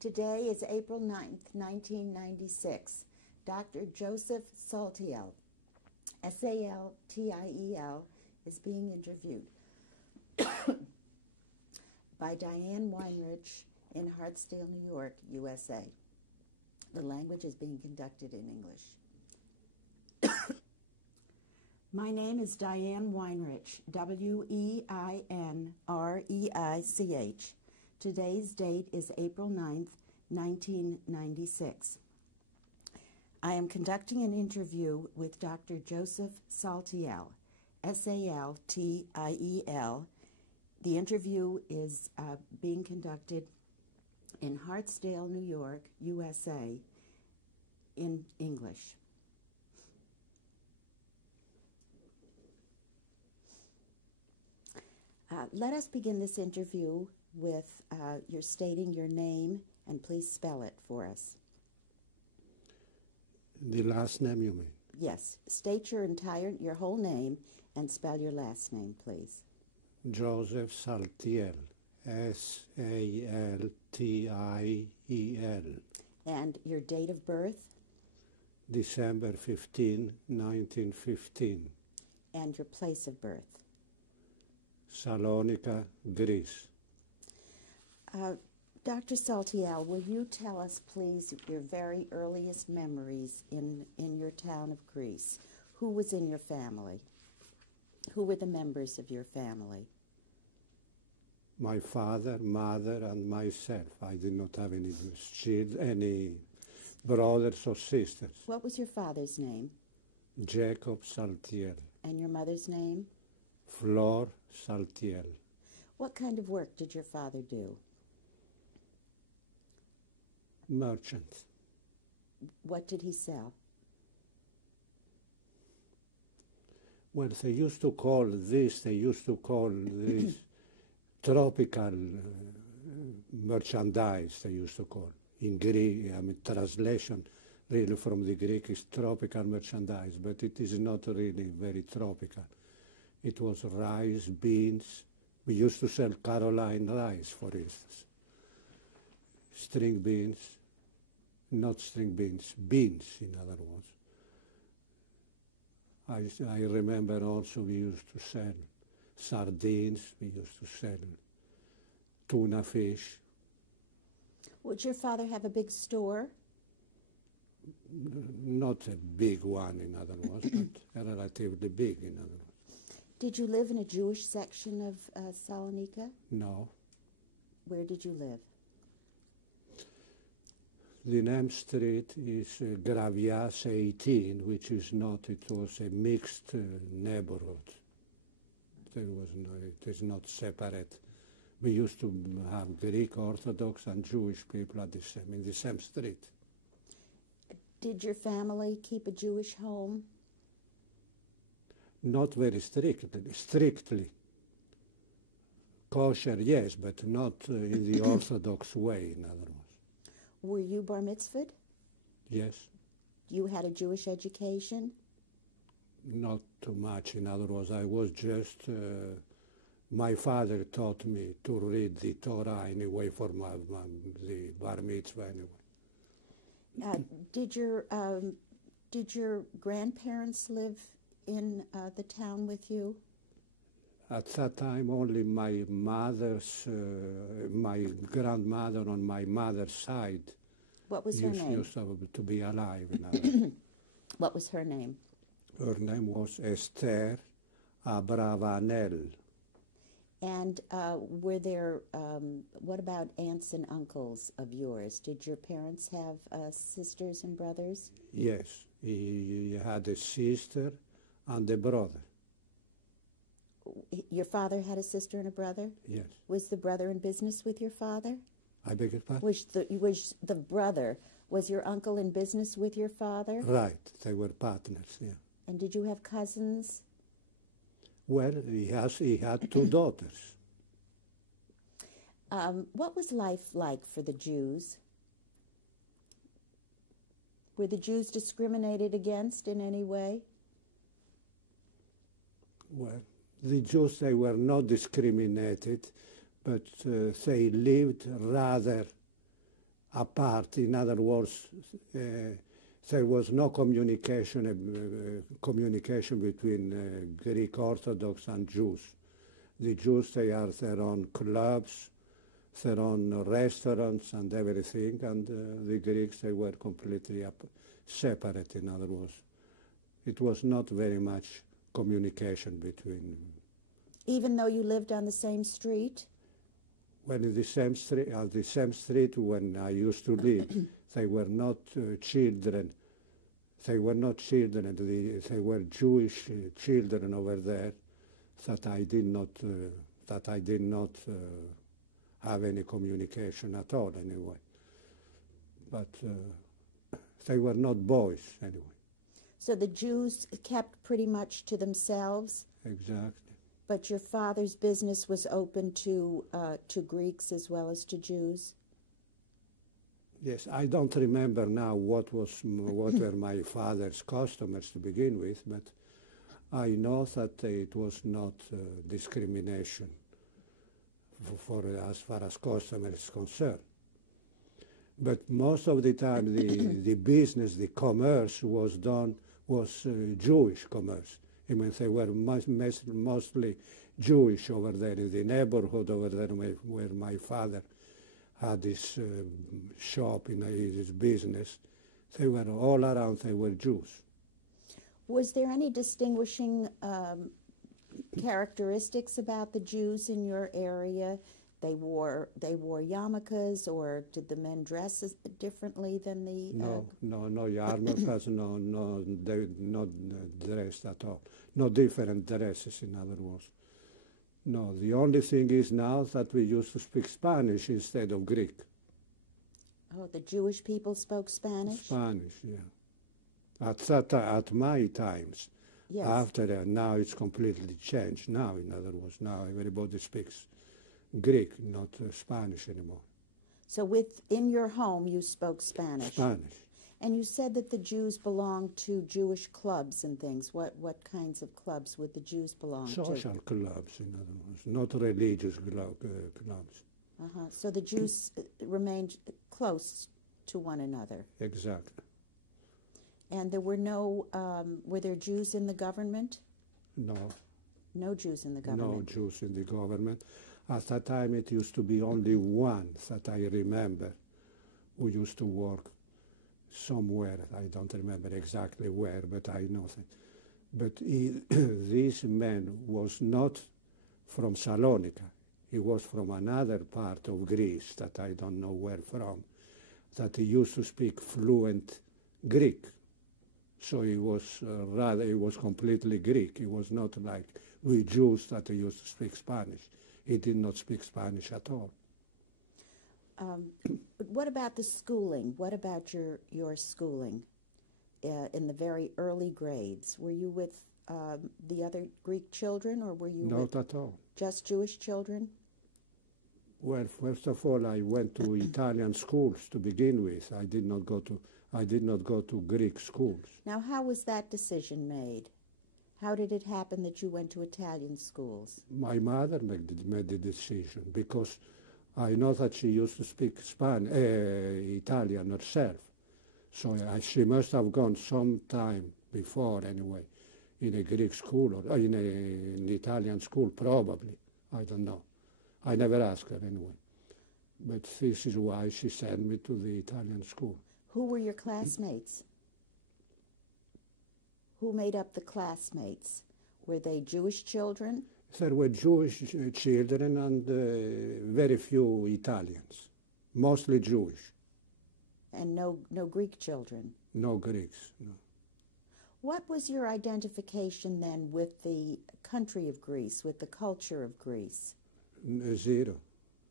Today is April 9th, 1996. Dr. Joseph Saltiel, S-A-L-T-I-E-L, is being interviewed by Diane Weinrich in Hartsdale, New York, USA. The language is being conducted in English. My name is Diane Weinrich, W-E-I-N-R-E-I-C-H. Today's date is April 9th, 1996. I am conducting an interview with Dr. Joseph Saltiel, S-A-L-T-I-E-L. The interview is being conducted in Hartsdale, New York, USA, in English. Let us begin this interview with your stating your name, and please spell it for us. The last name, you mean? Yes. State your whole name and spell your last name, please. Joseph Saltiel, S-A-L-T-I-E-L. And your date of birth? December 15, 1915. And your place of birth? Salonika, Greece. Dr. Saltiel, will you tell us, please, your very earliest memories in your town of Greece? Who was in your family? Who were the members of your family? My father, mother, and myself. I did not have any brothers or sisters. What was your father's name? Jacob Saltiel. And your mother's name? Flor Saltiel. What kind of work did your father do? Merchant. What did he sell? Well, they used to call this tropical merchandise, they used to call. In Greek, I mean, translation really from the Greek is tropical merchandise, but it is not really very tropical. It was rice, beans. We used to sell Caroline rice, for instance. String beans, not string beans, beans, in other words. I remember also we used to sell sardines, we used to sell tuna fish. Would your father have a big store? Not a big one, in other words, but relatively big, in other words. Did you live in a Jewish section of Salonika? No. Where did you live? The name street is Gravias 18, which is not, it was a mixed neighborhood. It is not separate. We used to have Greek Orthodox and Jewish people in the same street. Did your family keep a Jewish home? Not very strictly. Kosher, yes, but not in the Orthodox way, in other words. Were you bar mitzvahed? Yes. You had a Jewish education? Not too much, in other words. I was just, my father taught me to read the Torah anyway for the bar mitzvah anyway. Did your grandparents live in the town with you? At that time, only my grandmother on my mother's side. What was her name? Used to be alive. What was her name? Her name was Esther Abravanel. And were there, what about aunts and uncles of yours? Did your parents have sisters and brothers? Yes, he had a sister and a brother. Your father had a sister and a brother? Yes. Was the brother in business with your father? I beg your pardon? Was the brother, was your uncle in business with your father? Right, they were partners, yeah. And did you have cousins? Well, he had two daughters. What was life like for the Jews? Were the Jews discriminated against in any way? Well, the Jews, they were not discriminated, but they lived rather apart. In other words, there was no communication between Greek Orthodox and Jews. The Jews, they are their own clubs, their own restaurants and everything, and the Greeks, they were completely separate, in other words. It was not very much communication between. Even though you lived on the same street? When in the same street when I used to live, they were not children. They were not children. They were Jewish children over there that I did not have any communication at all anyway. But they were not boys anyway. So the Jews kept pretty much to themselves? Exactly. But your father's business was open to Greeks as well as to Jews? Yes, I don't remember now what were my father's customers to begin with, but I know that it was not discrimination for as far as customers is concerned. But most of the time, the business, the commerce was Jewish commerce. I mean, they were mostly Jewish over there in the neighborhood over there where my father had his shop in his business. They were all around, they were Jews. Was there any distinguishing characteristics about the Jews in your area? They wore yarmulkes, or did the men dress differently than the? No yarmulkes, they not dressed at all. No different dresses, in other words. No, the only thing is now that we used to speak Spanish instead of Greek. Oh, the Jewish people spoke Spanish? Spanish, yeah. At my times. Yes. After now it's completely changed. Now, in other words, now everybody speaks Greek, not Spanish anymore. So in your home you spoke Spanish? Spanish. And you said that the Jews belonged to Jewish clubs and things. What kinds of clubs would the Jews belong to? Social clubs, in other words, not religious clubs. So the Jews remained close to one another. Exactly. And there were were there Jews in the government? No. No Jews in the government? No Jews in the government. At that time it used to be only one that I remember who used to work somewhere. I don't remember exactly where, but I know that. But this man was not from Salonika. He was from another part of Greece that I don't know where from, that he used to speak fluent Greek. So he was he was completely Greek. He was not like we Jews that used to speak Spanish. He did not speak Spanish at all. But what about the schooling? What about your schooling in the very early grades? Were you with the other Greek children, or were you not at all? Just Jewish children? Well, first of all, I went to Italian schools to begin with. I did not go to Greek schools. Now, how was that decision made? How did it happen that you went to Italian schools? My mother made the decision, because I know that she used to speak Italian herself. So she must have gone some time before, anyway, in a Greek school or in an Italian school, probably. I don't know. I never asked her anyway. But this is why she sent me to the Italian school. Who were your classmates? Who made up the classmates? Were they Jewish children? There were Jewish children and very few Italians, mostly Jewish. And no Greek children? No Greeks, no. What was your identification then with the country of Greece, with the culture of Greece? Zero.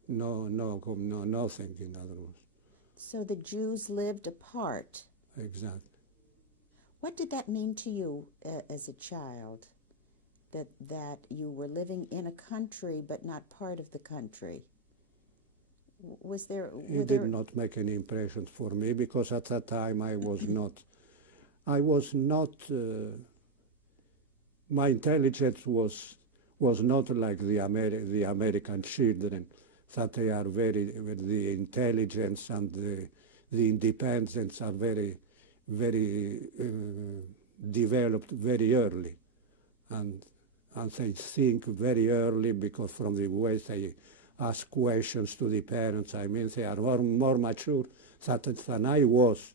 No, nothing, in other words. So the Jews lived apart? Exactly. What did that mean to you as a child, that you were living in a country but not part of the country? It did not make any impression for me, because at that time I was not, my intelligence was not like the American children that they are the intelligence and the independence are very developed very early, and they think very early, because from the way they ask questions to the parents, I mean, they are more mature than I was,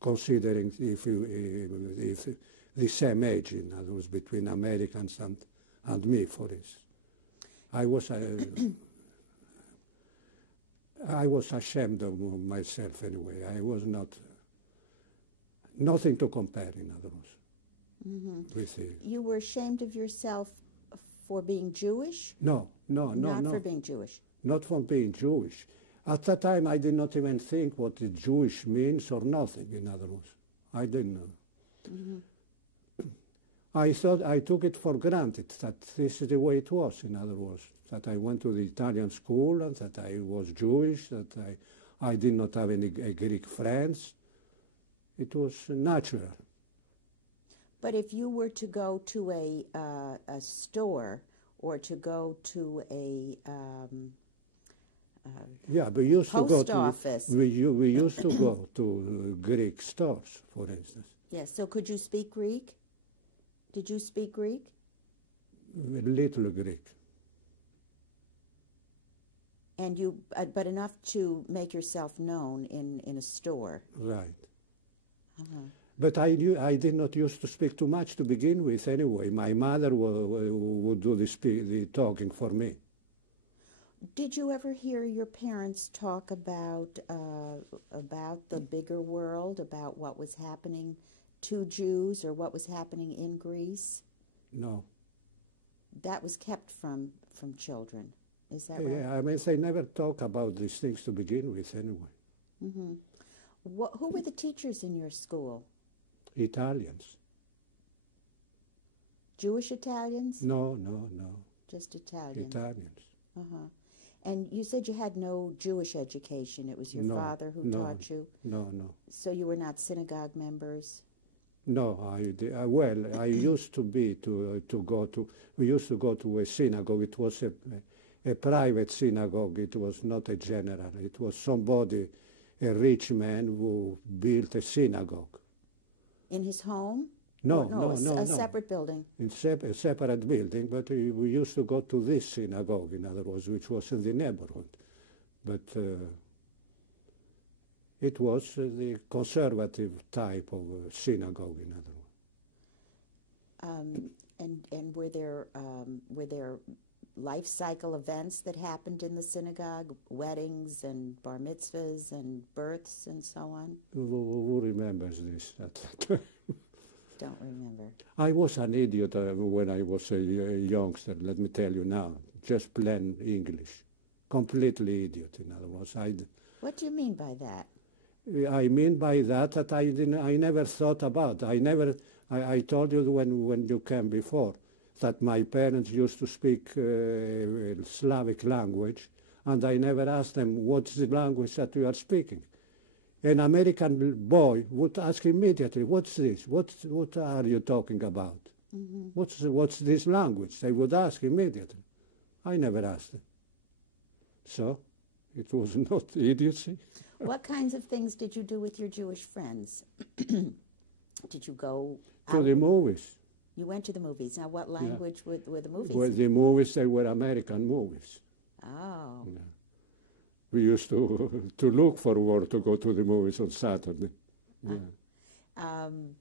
considering if the same age, in other words, between Americans and me, for instance. I was ashamed of myself anyway. I was nothing to compare, in other words. With You were ashamed of yourself for being Jewish? No. Not for being Jewish. Not for being Jewish. At that time, I did not even think what the Jewish means or nothing, in other words. I didn't know. I took it for granted that this is the way it was, in other words, that I went to the Italian school and that I was Jewish, that I did not have any Greek friends. It was natural. But if you were to go to a store or to go to a we used to go post office. we used to go to Greek stores, for instance. Yes. So could you speak Greek? Did you speak Greek? Little Greek. And but enough to make yourself known in a store. Right. But I did not used to speak too much to begin with anyway. My mother would do the talking for me. Did you ever hear your parents talk about the bigger world, about what was happening to Jews or what was happening in Greece? No. That was kept from children. Is that right? Yeah, I mean, they never talk about these things to begin with anyway. Who were the teachers in your school? Italians. Jewish Italians? No. Just Italians. Italians. And you said you had no Jewish education. It was your father who taught you? No. So you were not synagogue members? No, I used to we used to go to a synagogue. It was a private synagogue. It was not a general. It was somebody, a rich man, who built a synagogue. In his home? No. A separate building? In a separate building, but we used to go to this synagogue, in other words, which was in the neighborhood. But it was the conservative type of synagogue, in other words. And were there life cycle events that happened in the synagogue, weddings and bar mitzvahs and births and so on? Who remembers this? Don't remember. I was an idiot when I was a youngster, let me tell you now. Just plain English. Completely idiot, in other words. What do you mean by that? I mean by that I never thought about. I told you when you came before that my parents used to speak Slavic language, and I never asked them, what's the language that you are speaking? An American boy would ask immediately, what's this? What are you talking about? What's this language? They would ask immediately. I never asked them. So it was not idiocy. What kinds of things did you do with your Jewish friends? Did you go out? To the movies. You went to the movies. Now, what language were the movies? Well, the movies, they were American movies. Oh. Yeah. We used to look forward to go to the movies on Saturday. Yeah.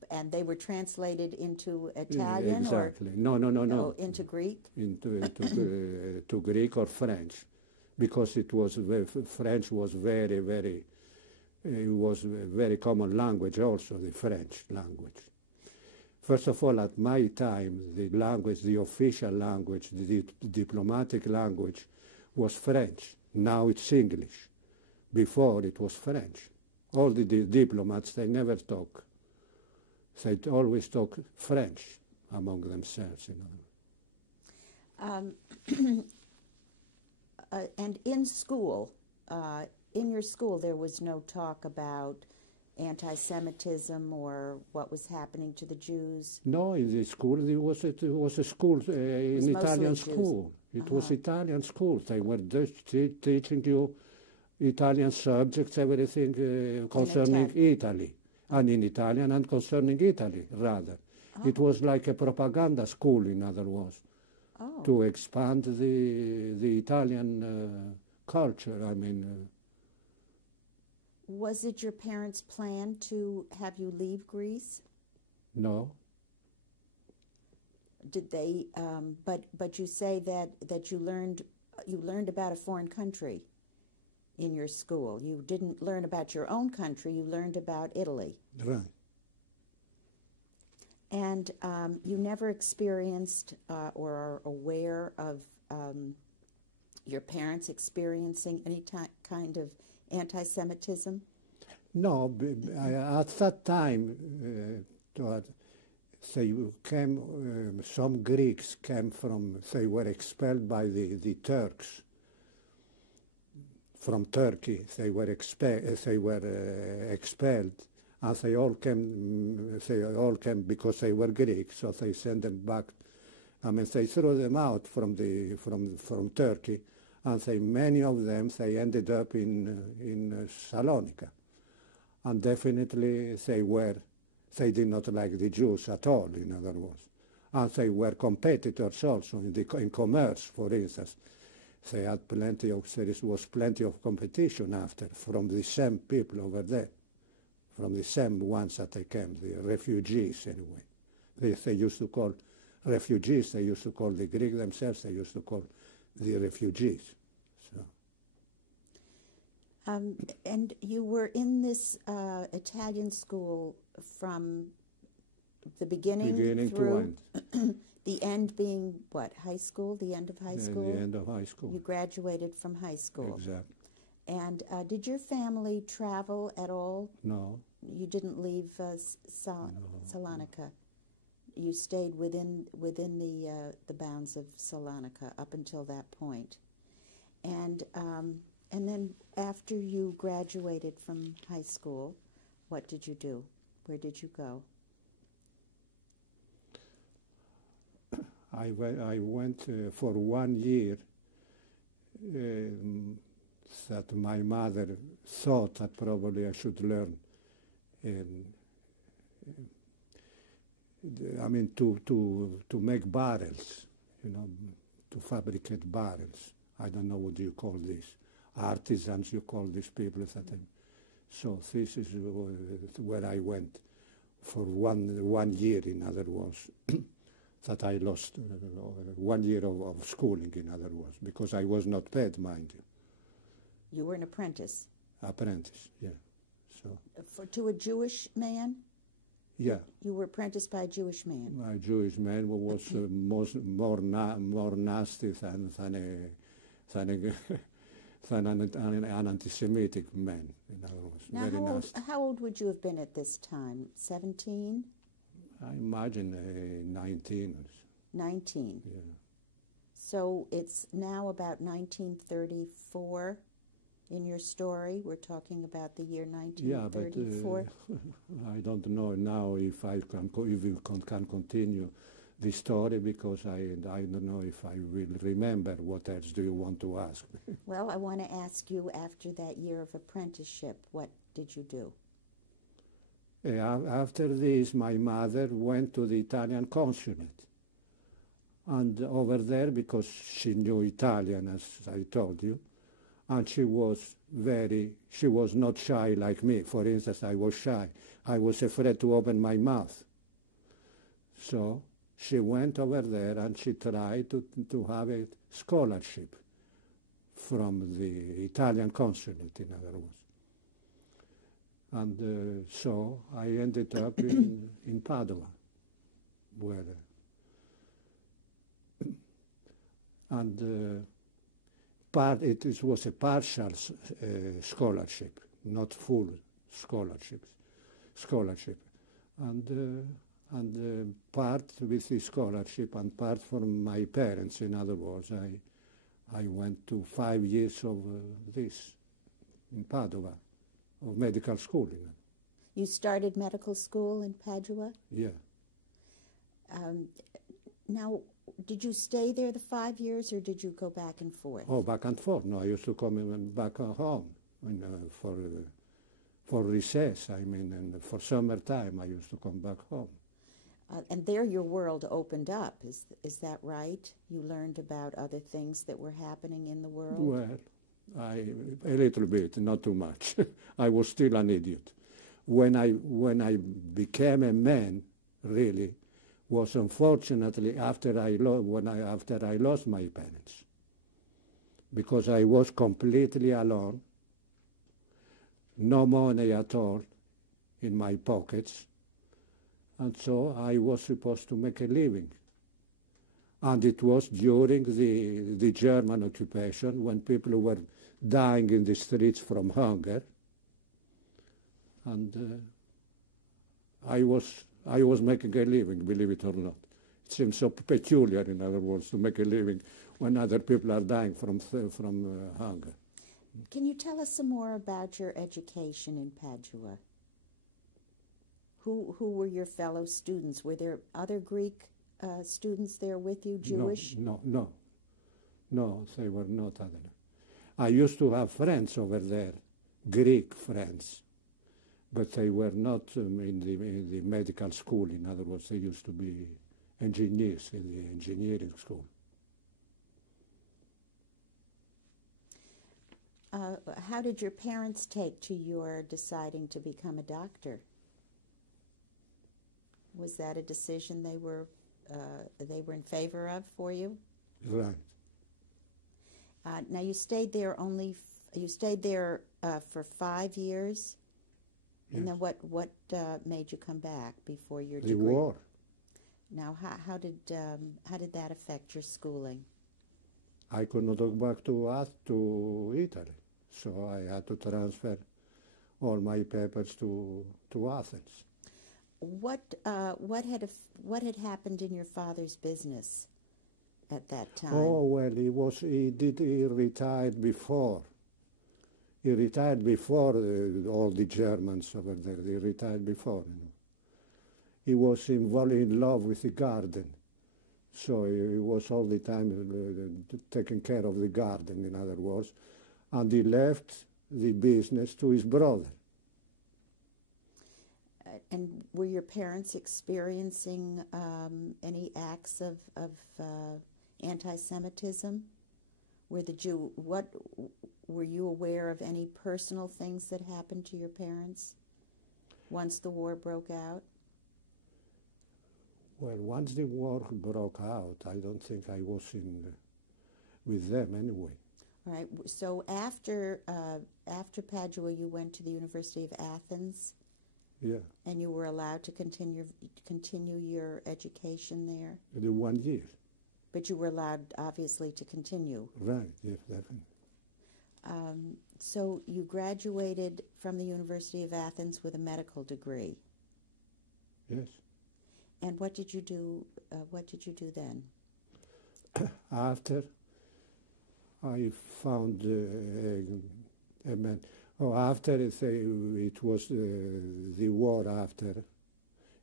And they were translated into Italian? Exactly. Or, no. Into Greek? To Greek or French, because French was it was a very common language also, the French language. First of all, at my time, the official language, the diplomatic language was French. Now it's English. Before it was French. All the diplomats, they never talk. They always talk French among themselves. And in school, in your school, there was no talk about anti-Semitism or what was happening to the Jews? No, in the school, it was a school, an Italian school. It was Italian schools. They were teaching you Italian subjects, everything concerning Italy, and in Italian and concerning Italy, rather. It was like a propaganda school, in other words, to expand the Italian culture. I mean, was it your parents' plan to have you leave Greece? No. Did they? But you say that you learned about a foreign country in your school. You didn't learn about your own country. You learned about Italy. Right. And you never experienced or are aware of your parents experiencing any kind of anti-Semitism? No, at that time, some Greeks came from, they were expelled by the Turks. From Turkey, they were expelled, and they all came because they were Greek, so they sent them back. I mean, they threw them out from Turkey, and many of them, they ended up in Salonika. And definitely they did not like the Jews at all, in other words. And they were competitors also in commerce, for instance. There was plenty of competition from the same people over there, from the same ones that they came, the refugees anyway. They used to call refugees, they used to call the Greek themselves, they used to call the refugees. So. And you were in this Italian school from the beginning through to end. The end being what, high school, the end of high school? The end of high school. You graduated from high school. Exactly. And did your family travel at all? No. You didn't leave Salonika? You stayed within the bounds of Salonika up until that point. And then after you graduated from high school, what did you do? Where did you go? I went for 1 year that my mother thought that probably I should learn, I mean, to make barrels, to fabricate barrels. I don't know what you call this. Artisans, you call these people. So this is where I went for one year, in other words. That I lost 1 year of schooling, in other words, because I was not paid, mind you. You were an apprentice? Apprentice, yeah. So. To a Jewish man? Yeah. You were apprenticed by a Jewish man? A Jewish man who was more nasty than an anti-Semitic man, in other words. Now, very nasty. How old would you have been at this time? 17? I imagine 19. 19. Yeah. So it's now about 1934 in your story. We're talking about the year 1934. Yeah, but I don't know now if you can continue the story, because I don't know if I will remember. What else do you want to ask me? Well, I want to ask you, after that year of apprenticeship, what did you do? After this, my mother went to the Italian consulate. And over there, because she knew Italian, as I told you, and she was not shy like me. For instance, I was shy. I was afraid to open my mouth. So she went over there and she tried to have a scholarship from the Italian consulate, in other words. And so I ended up in Padua, where, and it was a partial scholarship, not full scholarship, and part with the scholarship and part from my parents. In other words, I went to 5 years of this in Padua. Of medical school. You started medical school in Padua? Yeah. Now, did you stay there the 5 years, or did you go back and forth? Oh, back and forth. No, I used to come back home for recess, I mean, and for summertime I used to come back home. And there your world opened up, is that right? You learned about other things that were happening in the world? Well, a little bit, not too much. I was still an idiot. When I became a man, really, was unfortunately after I lost my parents, because I was completely alone, no money at all in my pockets, and so I was supposed to make a living. And it was during the German occupation, when people were dying in the streets from hunger, and I was making a living, believe it or not. It seems so peculiar, in other words, to make a living when other people are dying from hunger. Can you tell us some more about your education in Padua? Who were your fellow students? Were there other Greek students there with you, Jewish? No, they were not other. I used to have friends over there, Greek friends, but they were not in the medical school. In other words, they used to be engineers in the engineering school. How did your parents take to your deciding to become a doctor? Was that a decision they were in favor of for you? Right. Now you stayed there for 5 years, Yes. and then what made you come back before your The degree? war. Now how did that affect your schooling? I could not go back to Italy, so I had to transfer all my papers to Athens. What had happened in your father's business at that time? Oh well, he retired before. He retired before all the Germans over there. He retired before. You know. He was involved in love with the garden, so he was all the time taking care of the garden, in other words, and he left the business to his brother. And were your parents experiencing any acts of anti-Semitism? Were you aware of any personal things that happened to your parents once the war broke out? Well, once the war broke out, I don't think I was with them anyway. All right. So after Padua, you went to the University of Athens. Yeah. And you were allowed to continue your education there? The 1 year. But you were allowed, obviously, to continue. Right, yes, definitely. So you graduated from the University of Athens with a medical degree. Yes. And what did you do? Then? After I found a man. Oh, after it was the war after,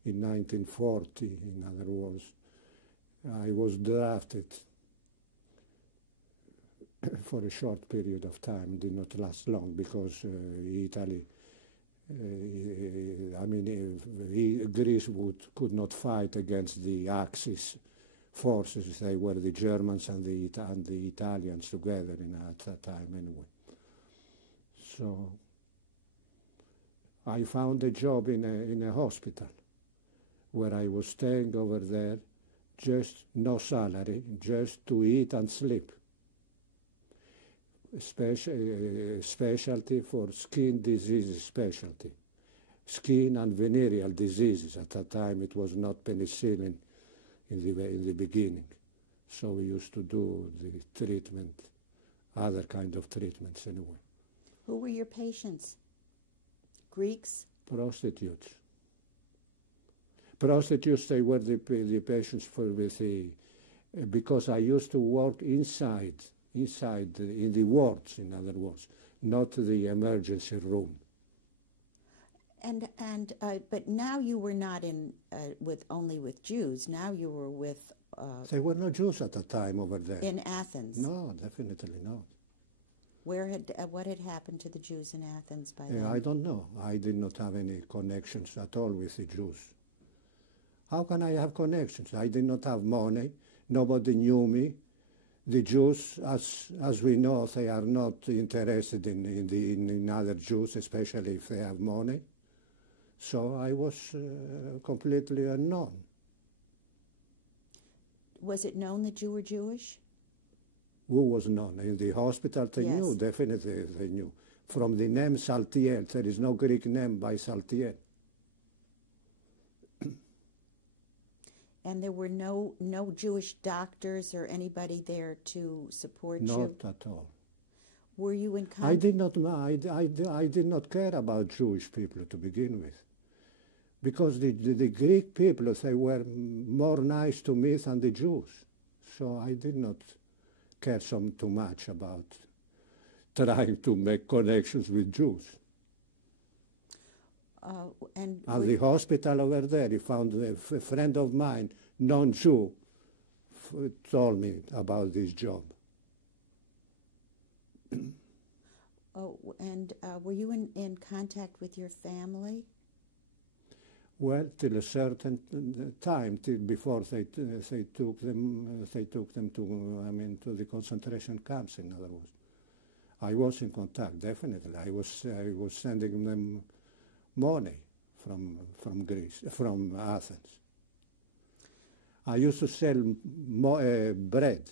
in 1940, in other words, I was drafted for a short period of time, did not last long, because Italy, Greece could not fight against the Axis forces. They were the Germans and the Italians together at that time anyway. So I found a job in a hospital where I was staying over there, just no salary, just to eat and sleep. Specialty for skin diseases, skin and venereal diseases. At that time it was not penicillin in the beginning, so we used to do the treatment, other kind of treatments anyway. Who were your patients? Greeks? Prostitutes. Prostitutes, they were the patients because I used to work inside in the wards, in other words, not the emergency room. But now you were not only with Jews. Now you were with. There were no Jews at the time over there. In Athens. No, definitely not. What had happened to the Jews in Athens by then? I don't know. I did not have any connections at all with the Jews. How can I have connections? I did not have money. Nobody knew me. The Jews, as we know, they are not interested in other Jews, especially if they have money. So I was completely unknown. Was it known that you were Jewish? Who was known? In the hospital they Yes. knew, definitely they knew. From the name Saltiel, there is no Greek name by Saltiel. And there were no Jewish doctors or anybody there to support you? Not at all. Were you in I contact? I did not care about Jewish people to begin with. Because the Greek people, they were more nice to me than the Jews. So I did not care too much about trying to make connections with Jews. And At the hospital over there, he found a friend of mine, non-Jew, told me about this job. were you in contact with your family? Well, till a certain time, before they took them to the concentration camps. In other words, I was in contact. Definitely, I was sending them money from Greece, from Athens. I used to sell bread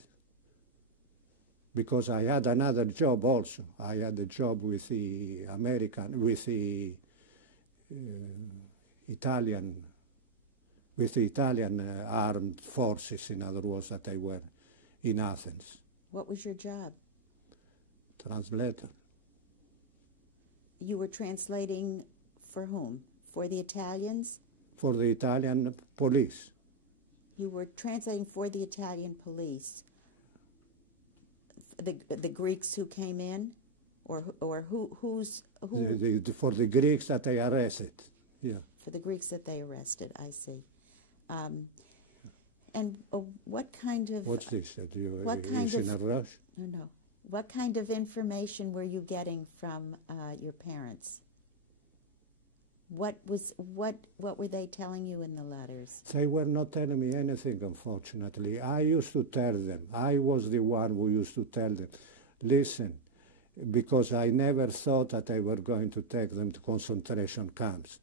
because I had another job also. I had a job with the Italian armed forces, in other words, that they were in Athens. What was your job? Translator. You were translating for whom? For the Italians? For the Italian police. You were translating for the Italian police. The Greeks who came in, or who? For the Greeks that they arrested. Yeah. For the Greeks that they arrested, I see. And what kind of... What's this? What kind in a rush? No. What kind of information were you getting from your parents? What were they telling you in the letters? They were not telling me anything, unfortunately. I used to tell them. I was the one who used to tell them, listen, because I never thought that they were going to take them to concentration camps.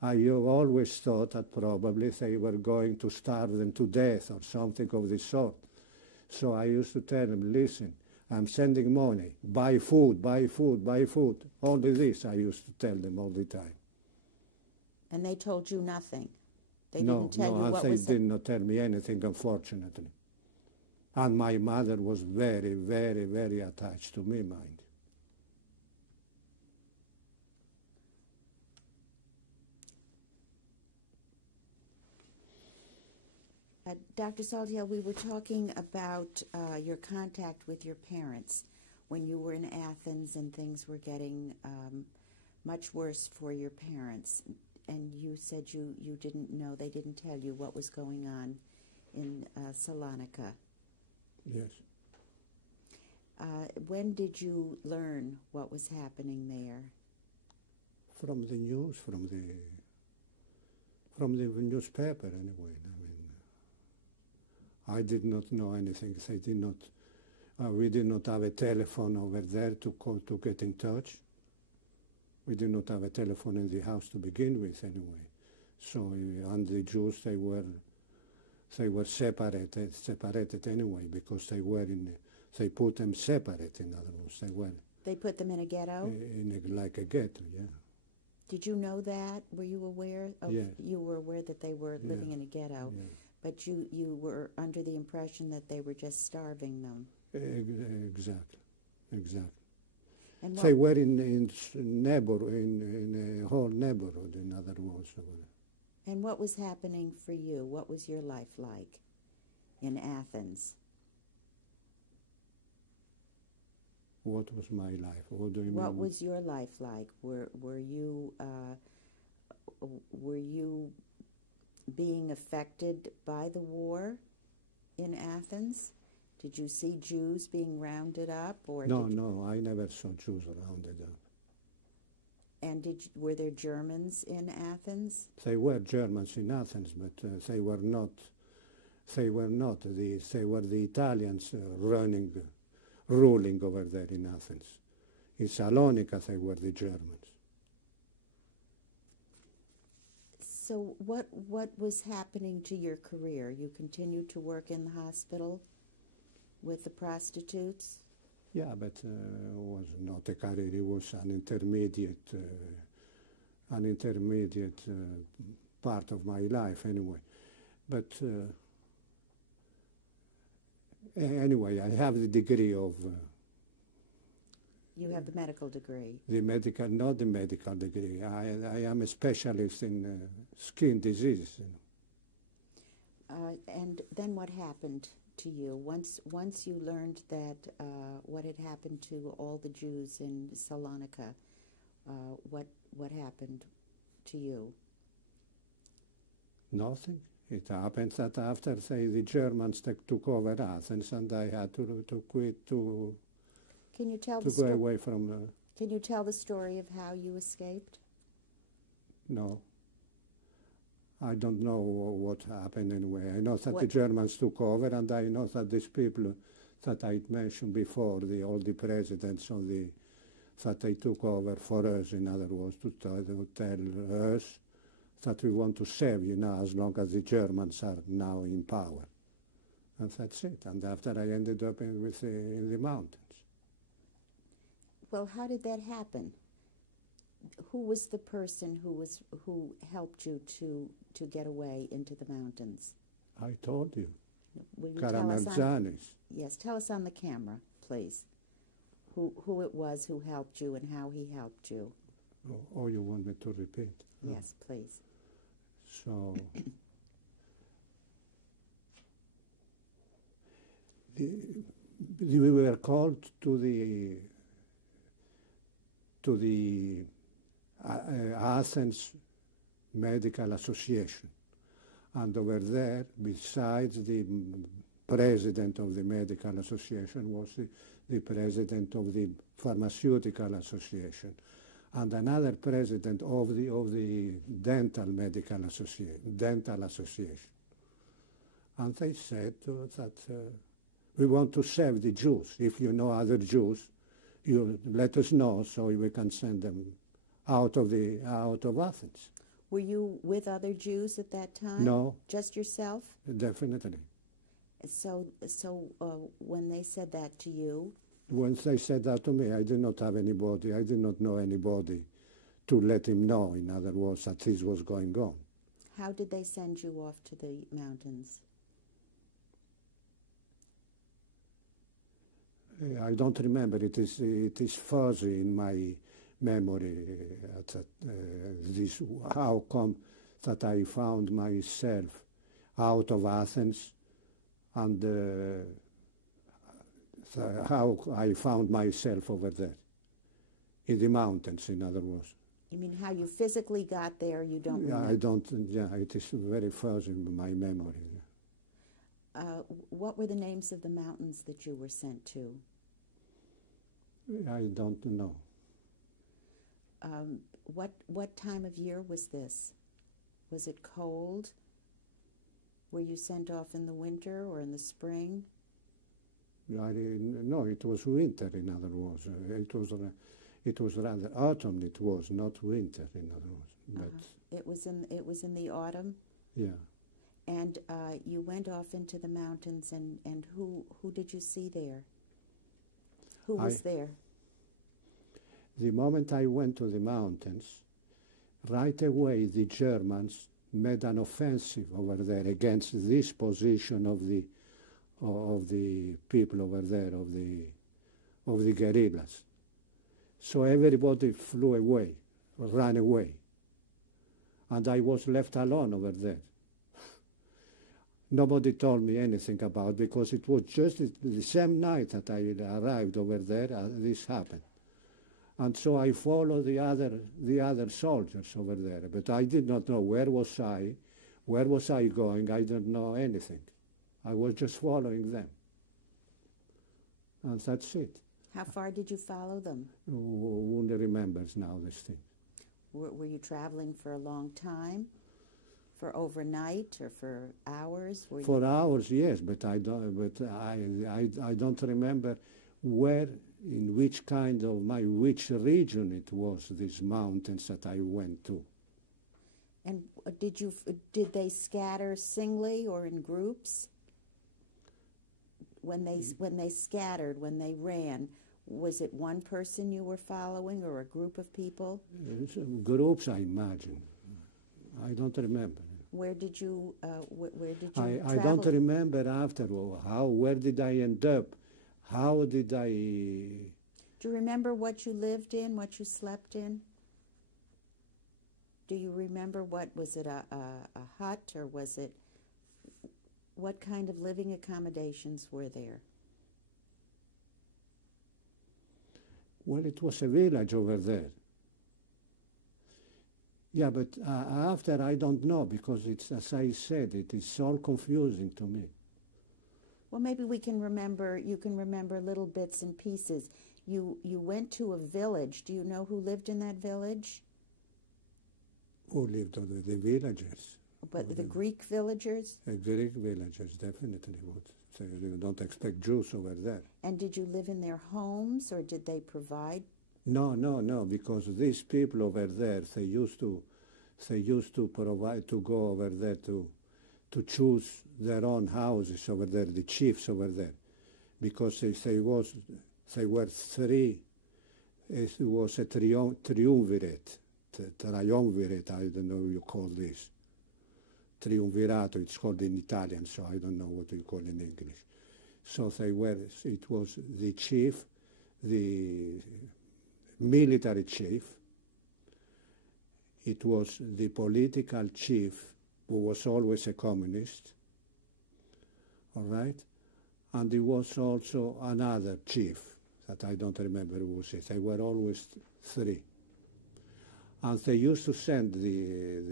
I always thought that probably they were going to starve them to death or something of the sort. So I used to tell them, listen, I'm sending money, buy food, buy food, buy food. Only this I used to tell them all the time. And they told you nothing? They didn't tell you what they was... did not tell me anything, unfortunately. And my mother was very, very, very attached to me, mind. Dr. Saltiel, we were talking about your contact with your parents when you were in Athens and things were getting much worse for your parents. And you said you didn't know, they didn't tell you what was going on in Salonika. Yes. When did you learn what was happening there? From the news, from the newspaper, anyway. I did not know anything. They did not. We did not have a telephone over there to get in touch. We did not have a telephone in the house to begin with, anyway. So, and the Jews, they were separated anyway, because they put them separate. In other words, They put them in a ghetto? Like a ghetto, yeah. Did you know that? Were you aware of? Yeah. You were aware that they were living in a ghetto, yeah. But you were under the impression that they were just starving them. Exactly. And They were in a whole neighborhood, in other words. And what was happening for you? What was your life like in Athens? What was my life? What do you mean? What was your life like? Were you were you being affected by the war in Athens? Did you see Jews being rounded up, or No, I never saw Jews rounded up. And were there Germans in Athens? There were Germans in Athens, but they were not. They were the Italians ruling over there in Athens. In Salonika, they were the Germans. So what was happening to your career? You continued to work in the hospital with the prostitutes? Yeah, but it was not a career. It was an intermediate part of my life, anyway. But anyway, I have the degree of. You have the medical degree. Not the medical degree. I am a specialist in skin diseases. And then what happened to you once you learned that what had happened to all the Jews in Salonika? What happened to you? Nothing. It happened that after the Germans took over Athens, and I had to quit to. Can you tell to go away from? Can you tell the story of how you escaped? No. I don't know what happened anyway. I know that the Germans took over, and I know that these people that I mentioned before, all the presidents of that they took over for us, in other words, to tell us that we want to save you now as long as the Germans are now in power. And that's it. And after I ended up in the mountains. Well, how did that happen? Who was the person who helped you to get away into the mountains? I told you. Will you Karamelzanis. Yes, tell us on the camera, please. Who it was who helped you and how he helped you. Oh, you want me to repeat? Yes, please. So we were called to the Athens Medical Association, and over there, besides the president of the Medical Association, was the president of the Pharmaceutical Association, and another president of the Dental Association. And they said that we want to save the Jews. If you know other Jews, you let us know so we can send them out of Athens. Were you with other Jews at that time? No. Just yourself? Definitely. So when they said that to you? When they said that to me, I did not have anybody, I did not know anybody to let him know, in other words, that this was going on. How did they send you off to the mountains? I don't remember. It is fuzzy in my memory. How come that I found myself out of Athens, and how I found myself over there in the mountains, in other words. You mean how you physically got there? You don't remember? I don't. Yeah, it is very fuzzy in my memory. What were the names of the mountains that you were sent to? I don't know. What time of year was this? Was it cold? Were you sent off in the winter or in the spring? No, it was winter, in other words. It was rather autumn. It was not winter, in other words. But it was in the autumn. Yeah. And you went off into the mountains, and who did you see there? Who was there? The moment I went to the mountains, right away the Germans made an offensive over there against this position of the people over there, of the guerrillas. So everybody flew away, ran away, and I was left alone over there. Nobody told me anything about it, because it was just the same night that I arrived over there, this happened. And so I followed the other soldiers over there, but I did not know where was I going. I didn't know anything. I was just following them, and that's it. How far did you follow them? Who remembers now this thing? Were you traveling for a long time? For overnight or for hours? For hours, yes, but I don't. But I don't remember where, in which which region it was. These mountains that I went to. And did they scatter singly or in groups? When they scattered, when they ran, was it one person you were following or a group of people? Groups, I imagine. I don't remember. Where did you travel? I don't remember after. Where did I end up? How did I... Do you remember what you lived in, what you slept in? Do you remember was it a hut, or was it... What kind of living accommodations were there? Well, it was a village over there. Yeah, but after I don't know, because it's, as I said, it is all confusing to me. Well, maybe you can remember little bits and pieces. You went to a village. Do you know who lived in that village? Who lived on the villagers? But the Greek villagers? The Greek villagers definitely would. So you don't expect Jews over there. And did you live in their homes, or did they provide? No, because these people over there, they used to provide, to go over there to choose their own houses over there, the chiefs over there, because they were three. It was a triumvirate, I don't know you call this. Triumvirato, it's called in Italian, so I don't know what you call in English. So it was the chief, the military chief, it was the political chief, who was always a communist, all right? And there was also another chief that I don't remember who was it. They were always three. And they used to send the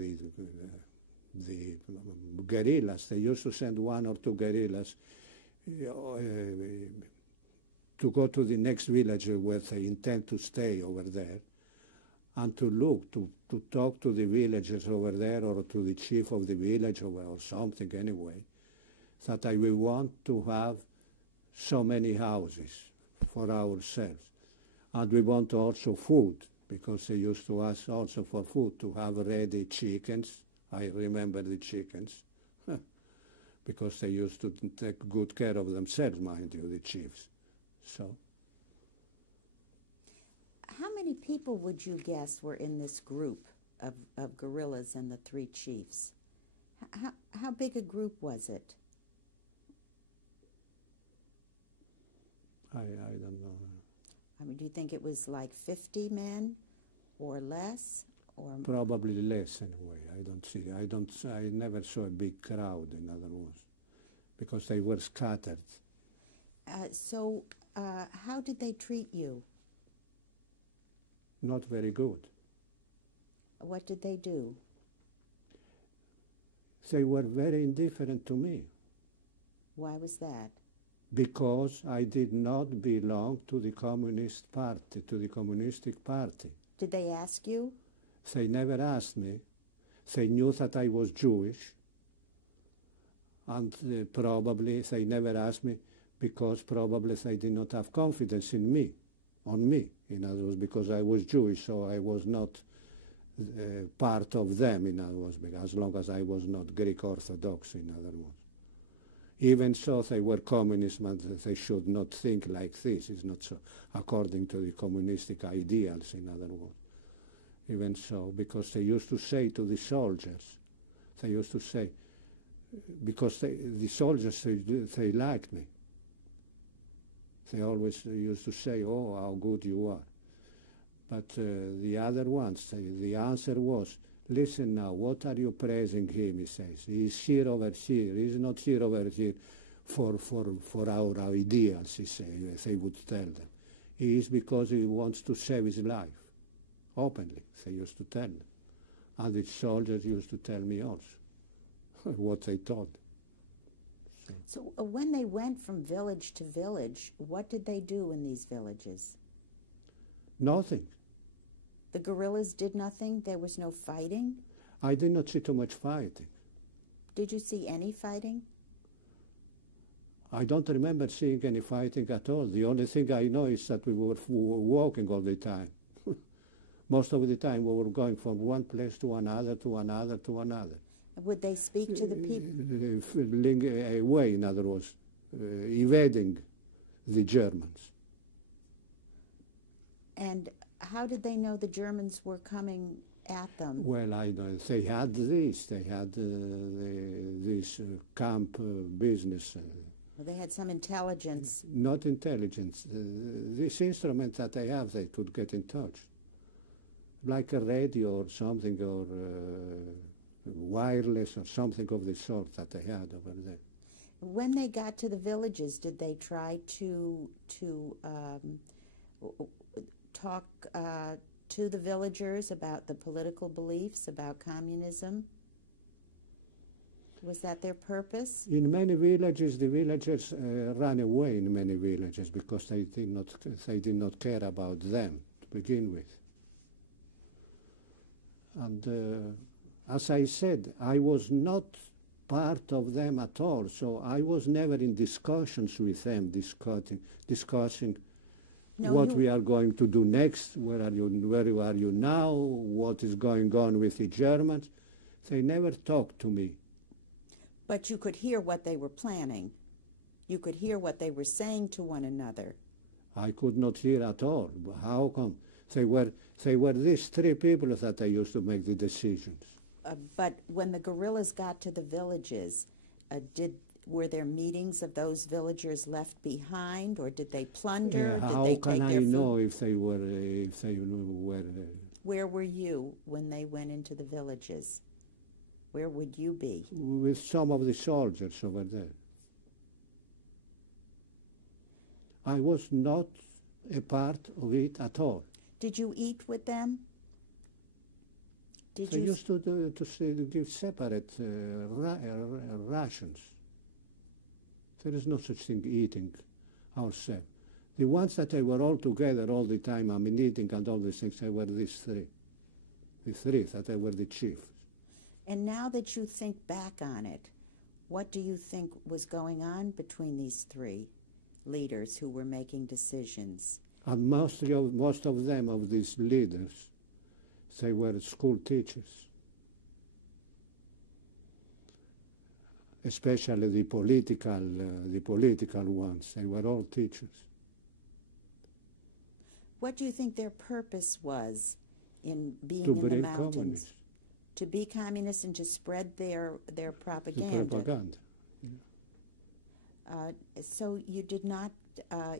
guerrillas, they used to send one or two guerrillas to go to the next village where they intend to stay over there, and to look, to talk to the villagers over there, or to the chief of the village, or something anyway, that we want to have so many houses for ourselves. And we want also food, because they used to ask also for food, to have ready chickens. I remember the chickens, because they used to take good care of themselves, mind you, the chiefs. So, how many people would you guess were in this group of guerrillas and the three chiefs? How big a group was it? I don't know. I mean, do you think it was like 50 men or less? Or probably less anyway. I never saw a big crowd, in other words, because they were scattered. So how did they treat you? Not very good. What did they do? They were very indifferent to me. Why was that? Because I did not belong to the Communist Party, to the Communistic Party. Did they ask you? They never asked me. They knew that I was Jewish, and probably they never asked me because probably they did not have confidence in me, on me, in other words, because I was Jewish, so I was not part of them, in other words, as long as I was not Greek Orthodox, in other words. Even so, they were communists, but they should not think like this. It's not so according to the communistic ideals, in other words. Even so, because they used to say to the soldiers, they used to say, because the soldiers, they liked me. They always used to say, oh, how good you are. But the other ones, the answer was, listen now, what are you praising him, he says. He's here over here. He's not here over here for our ideals, he says, they would tell them. is because he wants to save his life, openly, they used to tell me. And the soldiers used to tell me also what they told. So when they went from village to village, what did they do in these villages? Nothing. The guerrillas did nothing? There was no fighting? I did not see too much fighting. Did you see any fighting? I don't remember seeing any fighting at all. The only thing I know is that we were walking all the time. Most of the time we were going from one place to another, to another, to another. Would they speak to the people? Away, in other words, evading the Germans. And how did they know the Germans were coming at them? Well, I know they had this. They had this camp business. Well, they had some intelligence. Not intelligence. This instrument that they have, they could get in touch. Like a radio or something, or wireless or something of the sort that they had over there. When they got to the villages, did they try to talk to the villagers about the political beliefs, about communism? Was that their purpose? In many villages, the villagers ran away in many villages because they did not care about them to begin with. And as I said, I was not part of them at all, so I was never in discussions with them, discussing what we are going to do next, where are you now, what is going on with the Germans. They never talked to me. But you could hear what they were planning. You could hear what they were saying to one another. I could not hear at all. How come? They were these three people that I used to make the decisions. But when the guerrillas got to the villages, were there meetings of those villagers left behind, or did they plunder? How did they can take I their food? know if they were? Where were you when they went into the villages? Where would you be? With some of the soldiers over there. I was not a part of it at all. Did you eat with them? They used to give separate rations. There is no such thing eating ourselves. The ones that they were all together all the time, I mean, eating and all these things, they were these three. The three that they were the chiefs. And now that you think back on it, what do you think was going on between these three leaders who were making decisions? And most of them, of these leaders, they were school teachers, especially the political ones. They were all teachers. What do you think their purpose was in being to in the bring mountains? communists. To be communists and to spread their propaganda. The propaganda. Yeah. So you did not,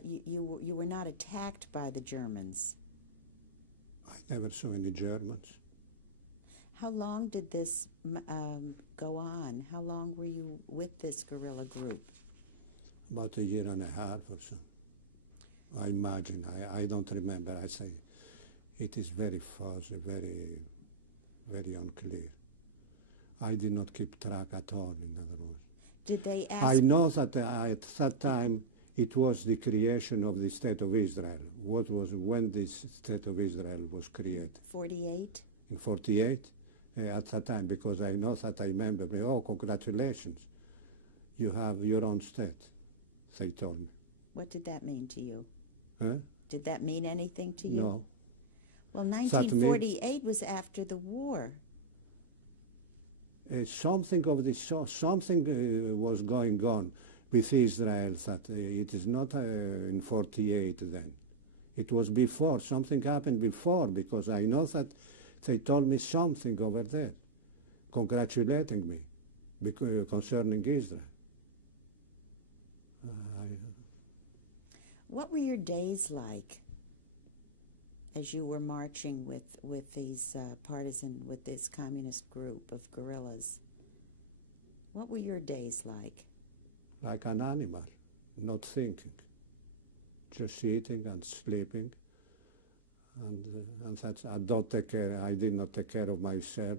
you were not attacked by the Germans. I never saw any Germans. How long did this go on? How long were you with this guerrilla group? About a year and a half or so. I imagine. I don't remember. I say it is very fuzzy, very, very unclear. I did not keep track at all, in other words. Did they ask? I know that at that time it was the creation of the State of Israel. What was when this State of Israel was created? 48? In 48, at that time, because I know that I remember, oh, congratulations, you have your own state, they told me. What did that mean to you? Huh? Did that mean anything to you? No. Well, 1948 was after the war. Something of the sort, something was going on with Israel that it is not in 48 then. It was before, something happened before, because I know that they told me something over there, congratulating me concerning Israel. What were your days like as you were marching with these with this communist group of guerrillas? What were your days like? Like an animal, not thinking. just eating and sleeping. And that's, I don't take care, I did not take care of myself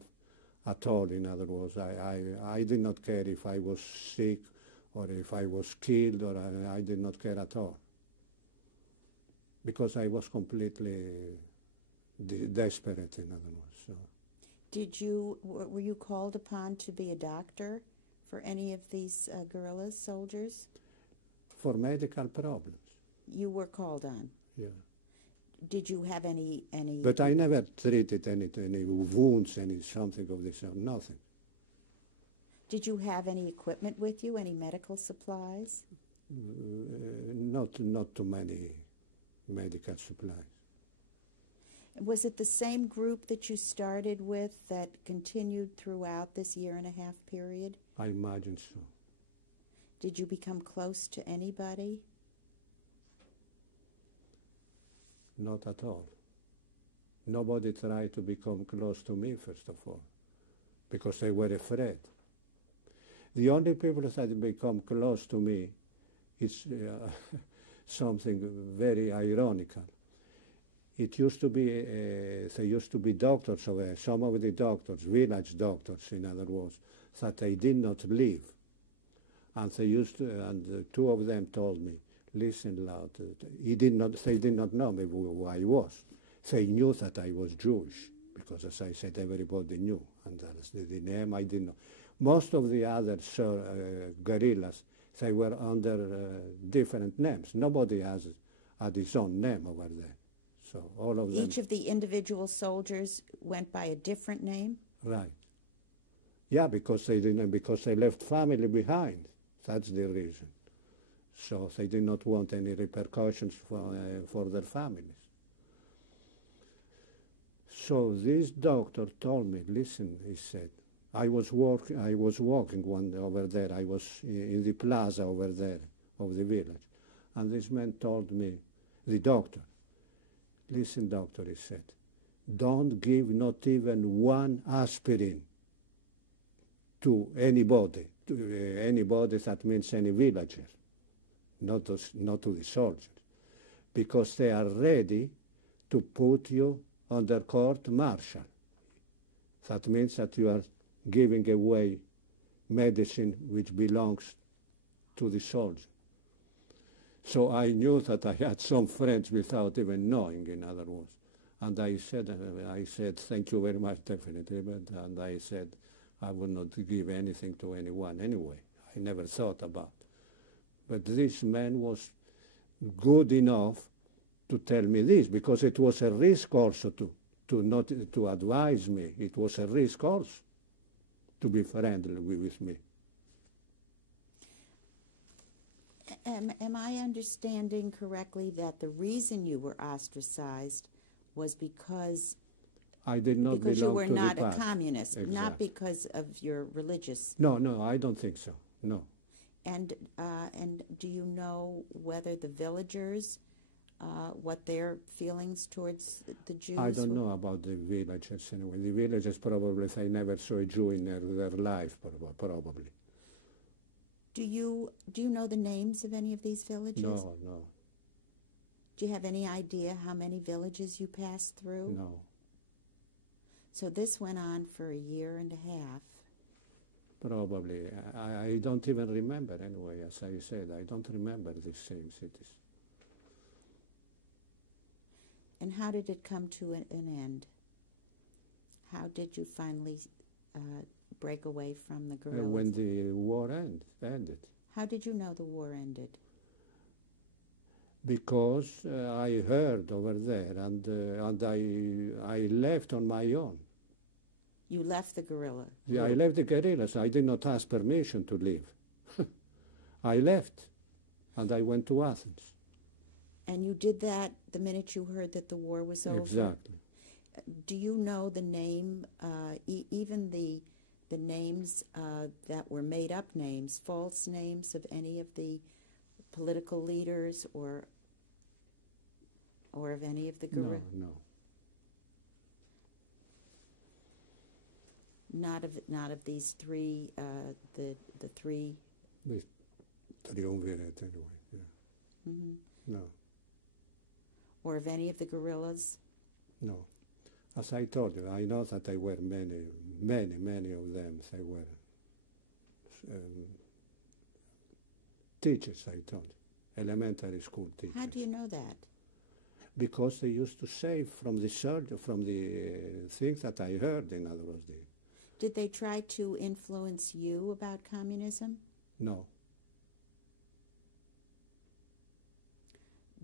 at all, in other words. I did not care if I was sick or if I was killed, or I did not care at all. Because I was completely desperate, in other words. So. Were you called upon to be a doctor for any of these guerrilla soldiers? For medical problems. You were called on? Yeah. Did you have any? But I never treated any wounds, any something of this, nothing. Did you have any equipment with you, any medical supplies? Not too many medical supplies. Was it the same group that you started with that continued throughout this 1.5-year period? I imagine so. Did you become close to anybody? Not at all. Nobody tried to become close to me, first of all, because they were afraid. The only people that become close to me is something very ironical. It used to be, there used to be doctors over there, some of the doctors, village doctors, in other words, that they did not leave. And they used to, and two of them told me, listen loud, they did not know me who I was. They knew that I was Jewish, because as I said, everybody knew. And the name I didn't know. Most of the other guerrillas, they were under different names. Nobody had his own name over there. So all of them. Each of the individual soldiers went by a different name? Right. Yeah, because they left family behind. That's the reason. So they did not want any repercussions for their families. So this doctor told me, listen, he said, I was walking one over there. I was in the plaza over there of the village. And this man told me, the doctor, listen, doctor, he said, don't give not even one aspirin to anybody. Anybody, that means any villager, not to the soldiers, because they are ready to put you under court-martial. That means that you are giving away medicine which belongs to the soldier. So I knew that I had some friends without even knowing, in other words. And I said, thank you very much, definitely, and I said, I would not give anything to anyone anyway. I never thought about. But this man was good enough to tell me this, because it was a risk also to advise me. It was a risk also to be friendly with me. Am I understanding correctly that the reason you were ostracized was because I did not because you belong were to not the a party. communist, Exactly. not because of your religious? No, I don't think so, no. And do you know whether the villagers, what their feelings towards the Jews I don't were? know about the villagers anyway. The villagers probably, they never saw a Jew in their life, probably. Do you know the names of any of these villages? No. Do you have any idea how many villages you passed through? No. So this went on for 1.5 years. Probably. I don't even remember anyway, as I said. I don't remember these same cities. And how did it come to an end? How did you finally break away from the guerrillas? When the war ended. How did you know the war ended? Because I heard over there, and I left on my own. You left the guerrilla? Yeah, I left the guerrillas. I did not ask permission to leave. I left, and I went to Athens. And you did that the minute you heard that the war was over? Exactly. Do you know the name, even the names that were made-up names, false names of any of the political leaders or of any of the guerrillas? No. Not of these three, the three. The triumvirate anyway. Yeah. Mm-hmm. No. or of any of the guerrillas? No. As I told you, I know that there were many of them. They were teachers, I told you, elementary school teachers. How do you know that? Because they used to say from the things that I heard, in other words. Did they try to influence you about communism? No.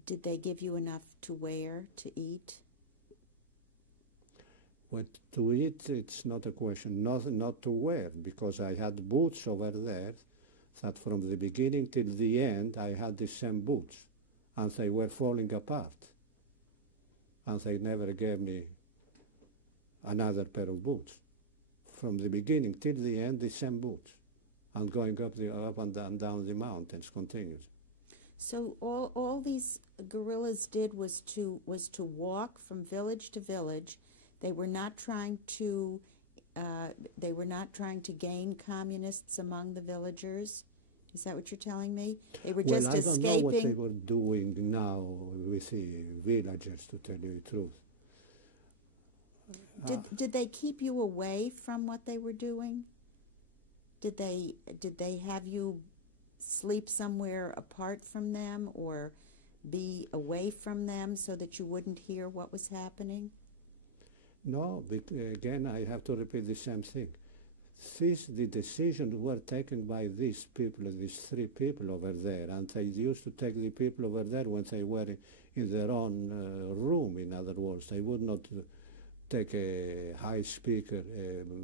Did they give you enough to wear, to eat? Well, to eat, it's not a question, not to wear, because I had boots over there that from the beginning till the end I had the same boots, and they were falling apart. And they never gave me another pair of boots. From the beginning till the end, the same boots, and going up and down the mountains continues. So all these guerrillas did was to walk from village to village. They were not trying to gain communists among the villagers. Is that what you're telling me? They were just escaping. Well, I don't know what they were doing now with the villagers, to tell you the truth. Did they keep you away from what they were doing? Did they have you sleep somewhere apart from them or be away from them so that you wouldn't hear what was happening? No, but again, I have to repeat the same thing. The decisions were taken by these people, these three people over there, and they used to take the people over there when they were in their own room, in other words. They would not take a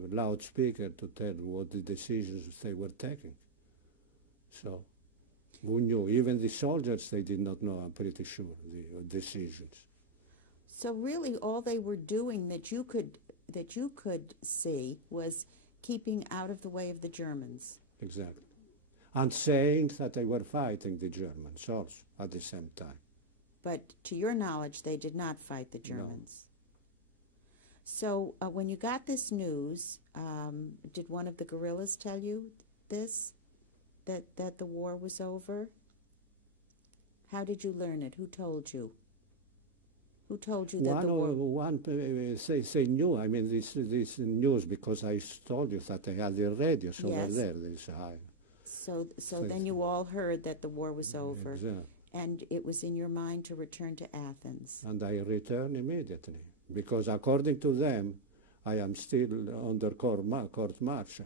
loudspeaker to tell what the decisions they were taking. So who knew? Even the soldiers, they did not know, I'm pretty sure, the decisions. So really all they were doing that you could see was keeping out of the way of the Germans. Exactly. And saying that they were fighting the Germans also at the same time. But to your knowledge, they did not fight the Germans. No. So when you got this news, did one of the guerrillas tell you this, that the war was over? How did you learn it? Who told you? Who told you that the war... They knew, I mean, this news, because I told you that they had the radios over there. So then you all heard that the war was over. Exactly. And it was in your mind to return to Athens. And I returned immediately, because according to them, I am still under court-martial,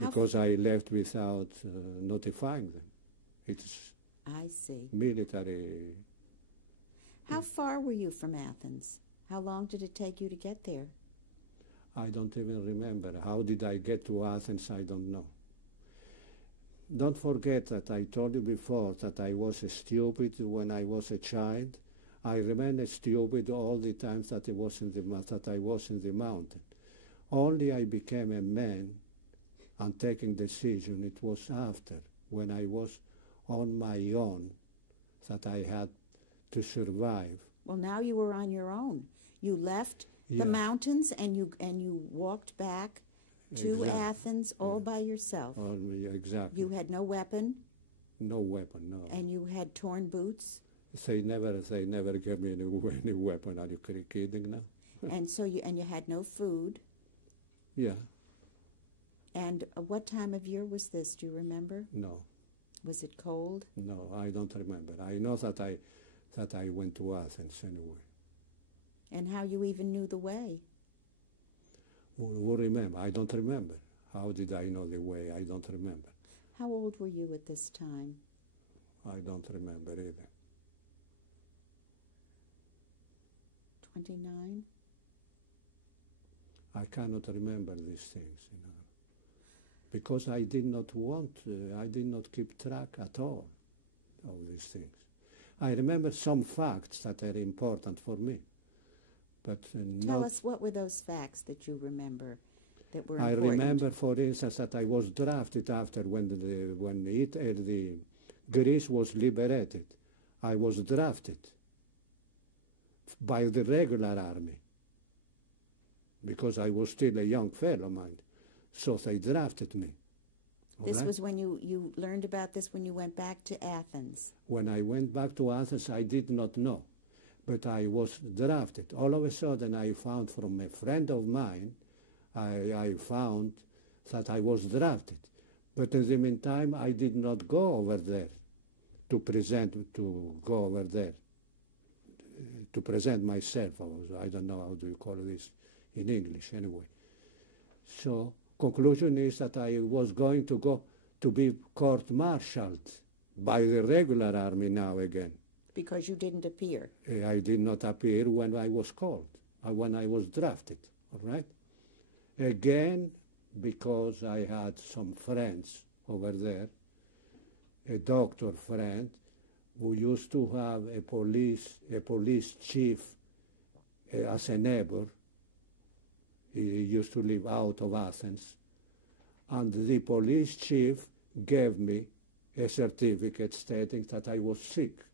because I left without notifying them. It's I see. Military. How far were you from Athens? How long did it take you to get there? I don't even remember. How did I get to Athens? I don't know. Don't forget that I told you before that I was stupid when I was a child. I remained stupid all the times that I was in the mountain. Only I became a man and taking decision. It was after, when I was on my own, that I had to survive. Well, now you were on your own. You left the mountains and you walked back to Athens all by yourself. Exactly. You had no weapon? No weapon, no. And you had torn boots? They never gave me any weapon. Are you kidding now? And so you had no food? Yeah. And what time of year was this? Do you remember? No. Was it cold? No, I don't remember. I know that I went to Athens anyway. And how you even knew the way? Who remember? I don't remember. How did I know the way? I don't remember. How old were you at this time? I don't remember either. 29? I cannot remember these things, because I did not keep track at all of these things. I remember some facts that are important for me, but Tell us, what were those facts that you remember that were I important? remember, for instance, that I was drafted after when Greece was liberated. I was drafted by the regular army, because I was still a young fellow, mind. So they drafted me. This right? was when you learned about this when you went back to Athens. When I went back to Athens, I did not know, but I was drafted. All of a sudden, I found from a friend of mine, I found that I was drafted. But in the meantime, I did not go over there to present myself. I don't know how do you call this in English anyway. So conclusion is that I was going to go to be court-martialed by the regular army now again. Because you didn't appear. I did not appear when I was called, when I was drafted, all right? Again, because I had some friends over there, a doctor friend who used to have a police chief as a neighbor. He used to live out of Athens. And the police chief gave me a certificate stating that I was sick.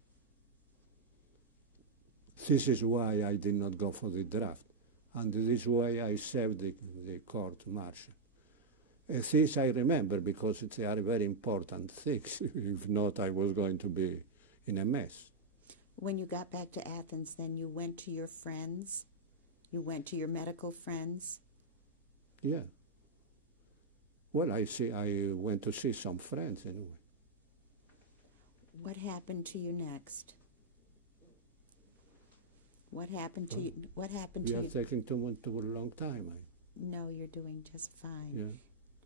This is why I did not go for the draft. And this way I saved the court-martial. This I remember because they are very important things. If not, I was going to be in a mess. When you got back to Athens, then you went to your friends? You went to your medical friends? Yeah. Well, I went to see some friends anyway. What happened to you next? What happened to you? What happened to you? You are taking too long time. No, you're doing just fine. Yeah.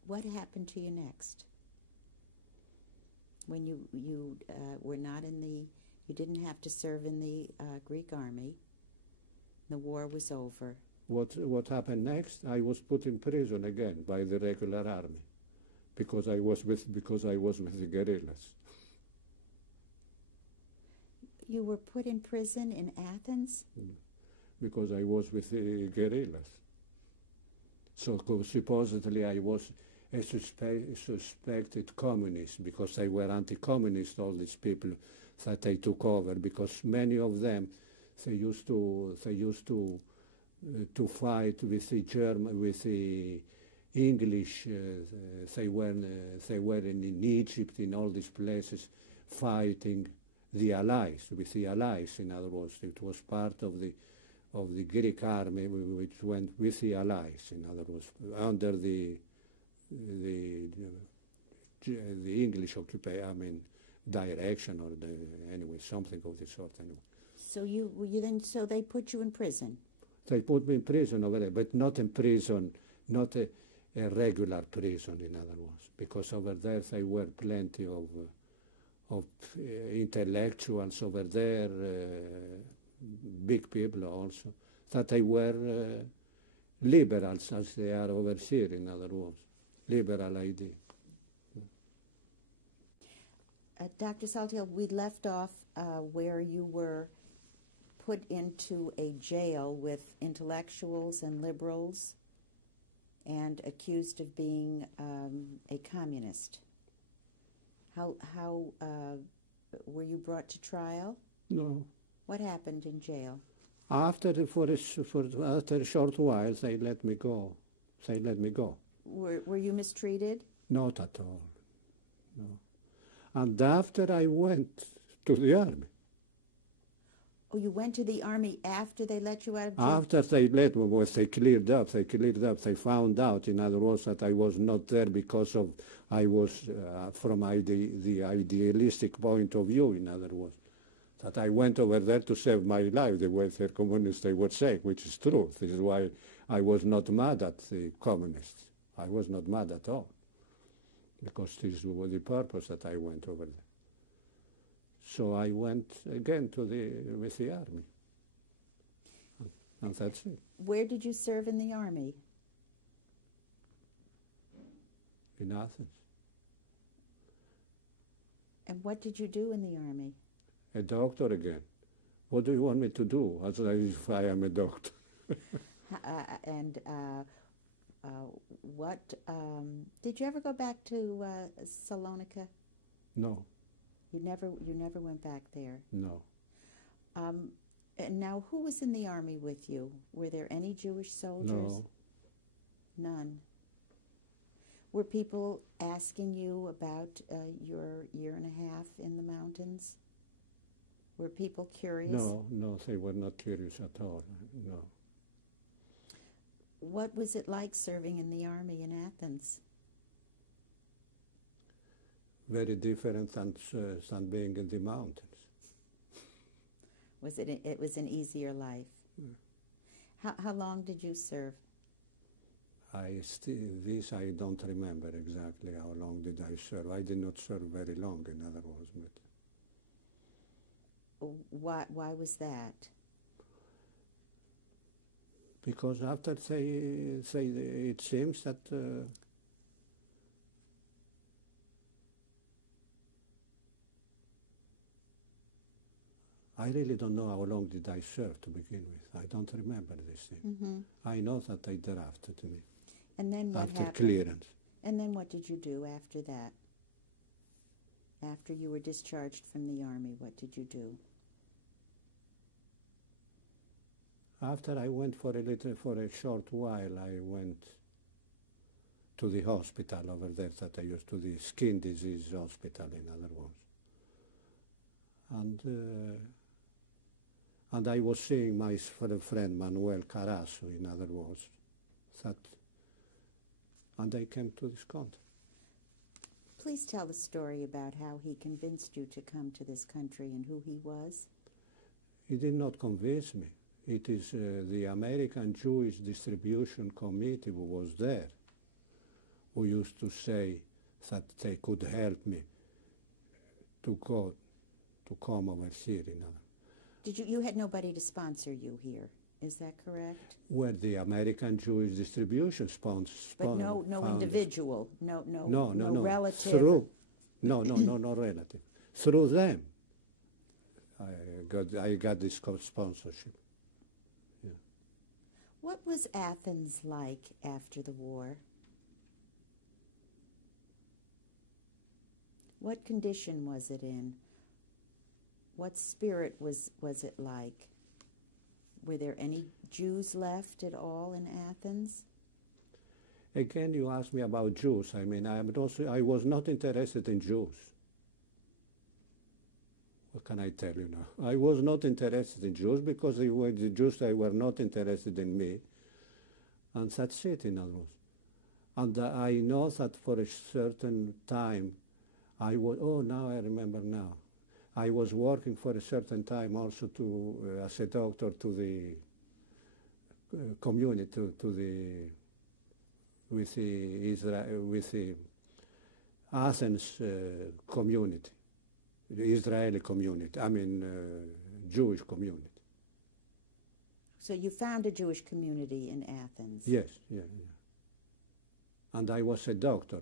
What happened to you next? When you were not in the, you didn't have to serve in the Greek army. The war was over. What happened next? I was put in prison again by the regular army because I was with the guerrillas. You were put in prison in Athens? Because I was with the guerrillas. So supposedly I was a suspected communist because they were anti-communist, all these people that they took over, because many of them, they used to fight with the German, with the English. They were in Egypt, in all these places, fighting the allies, with the allies. In other words, it was part of the Greek army which went with the allies. In other words, under the English occupation, direction, or anyway, something of the sort. Anyway. So they put you in prison. They put me in prison over there, but not in prison, not a regular prison, in other words, because over there there were plenty of intellectuals over there, big people also, that they were liberals as they are over here, in other words, liberal idea. Dr. Saltiel, we left off where you were put into a jail with intellectuals and liberals and accused of being a communist. How were you brought to trial? No. What happened in jail? After a short while, they let me go. They let me go. Were you mistreated? Not at all. No. And after I went to the army. Oh, you went to the army after they let you out of jail? After they let me, well, they cleared up. They found out, in other words, that I was not there because of, I was, from the idealistic point of view, in other words, that I went over there to save my life, the way the communists they would say, which is true. This is why I was not mad at the communists. I was not mad at all, because this was the purpose that I went over there. So I went again with the army, and that's it. Where did you serve in the army? In Athens. And what did you do in the army? A doctor again. What do you want me to do as if I am a doctor? What did you ever go back to Salonika? No. You never went back there. No. And now, who was in the army with you? Were there any Jewish soldiers? No. None. Were people asking you about your year and a half in the mountains? Were people curious? No, they were not curious at all, no. What was it like serving in the army in Athens? Very different than being in the mountains. It was an easier life? Yeah. How long did you serve? This I don't remember exactly how long did I serve. I did not serve very long, in other words. But Why was that? because after it seems that I really don't know how long did I serve to begin with. I don't remember this thing. Mm-hmm. I know that they drafted me. And then what after happened? Clearance. And then what did you do after that? After you were discharged from the army, what did you do? After I went for a short while, I went to the hospital over there that I used to, the skin disease hospital, in other words. And I was seeing my friend Manuel Carasso, in other words, and I came to this country. Please tell the story about how he convinced you to come to this country and who he was. He did not convince me. It is the American Jewish Distribution Committee who was there, who used to say that they could help me to come over here. You had nobody to sponsor you here, is that correct? Well, the American Jewish Distribution But no individual, no relative. No relative. Through them, I got this sponsorship. Yeah. What was Athens like after the war? What condition was it in? What spirit was it like? Were there any Jews left at all in Athens? Again, you asked me about Jews. I mean, I was not interested in Jews. What can I tell you now? I was not interested in Jews because the Jews, they were not interested in me. And that's it, in other words. And I know that for a certain time, now I remember now. I was working for a certain time also as a doctor to the community, with the Athens community, the Israeli community, Jewish community. So you found a Jewish community in Athens? Yes, yeah. And I was a doctor.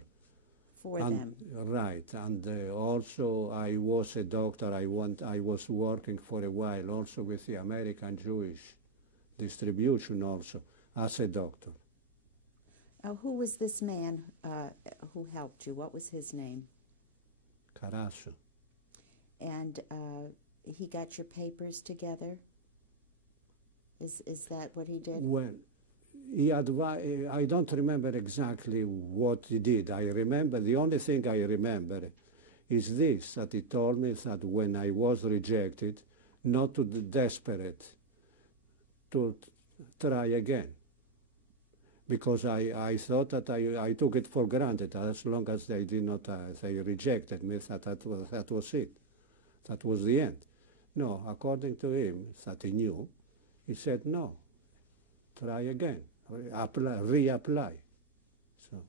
For them. Right, and also I was a doctor. I was working for a while also with the American Jewish Distribution also as a doctor. Who was this man who helped you? What was his name? Carasso. And he got your papers together? Is that what he did? Well, I don't remember exactly what he did. I remember, the only thing I remember is this, that he told me that when I was rejected, not to be desperate, to try again. Because I thought that I took it for granted, as long as they did not, they rejected me, that was it. That was the end. No, according to him, that he knew, he said no. Try again, reapply. So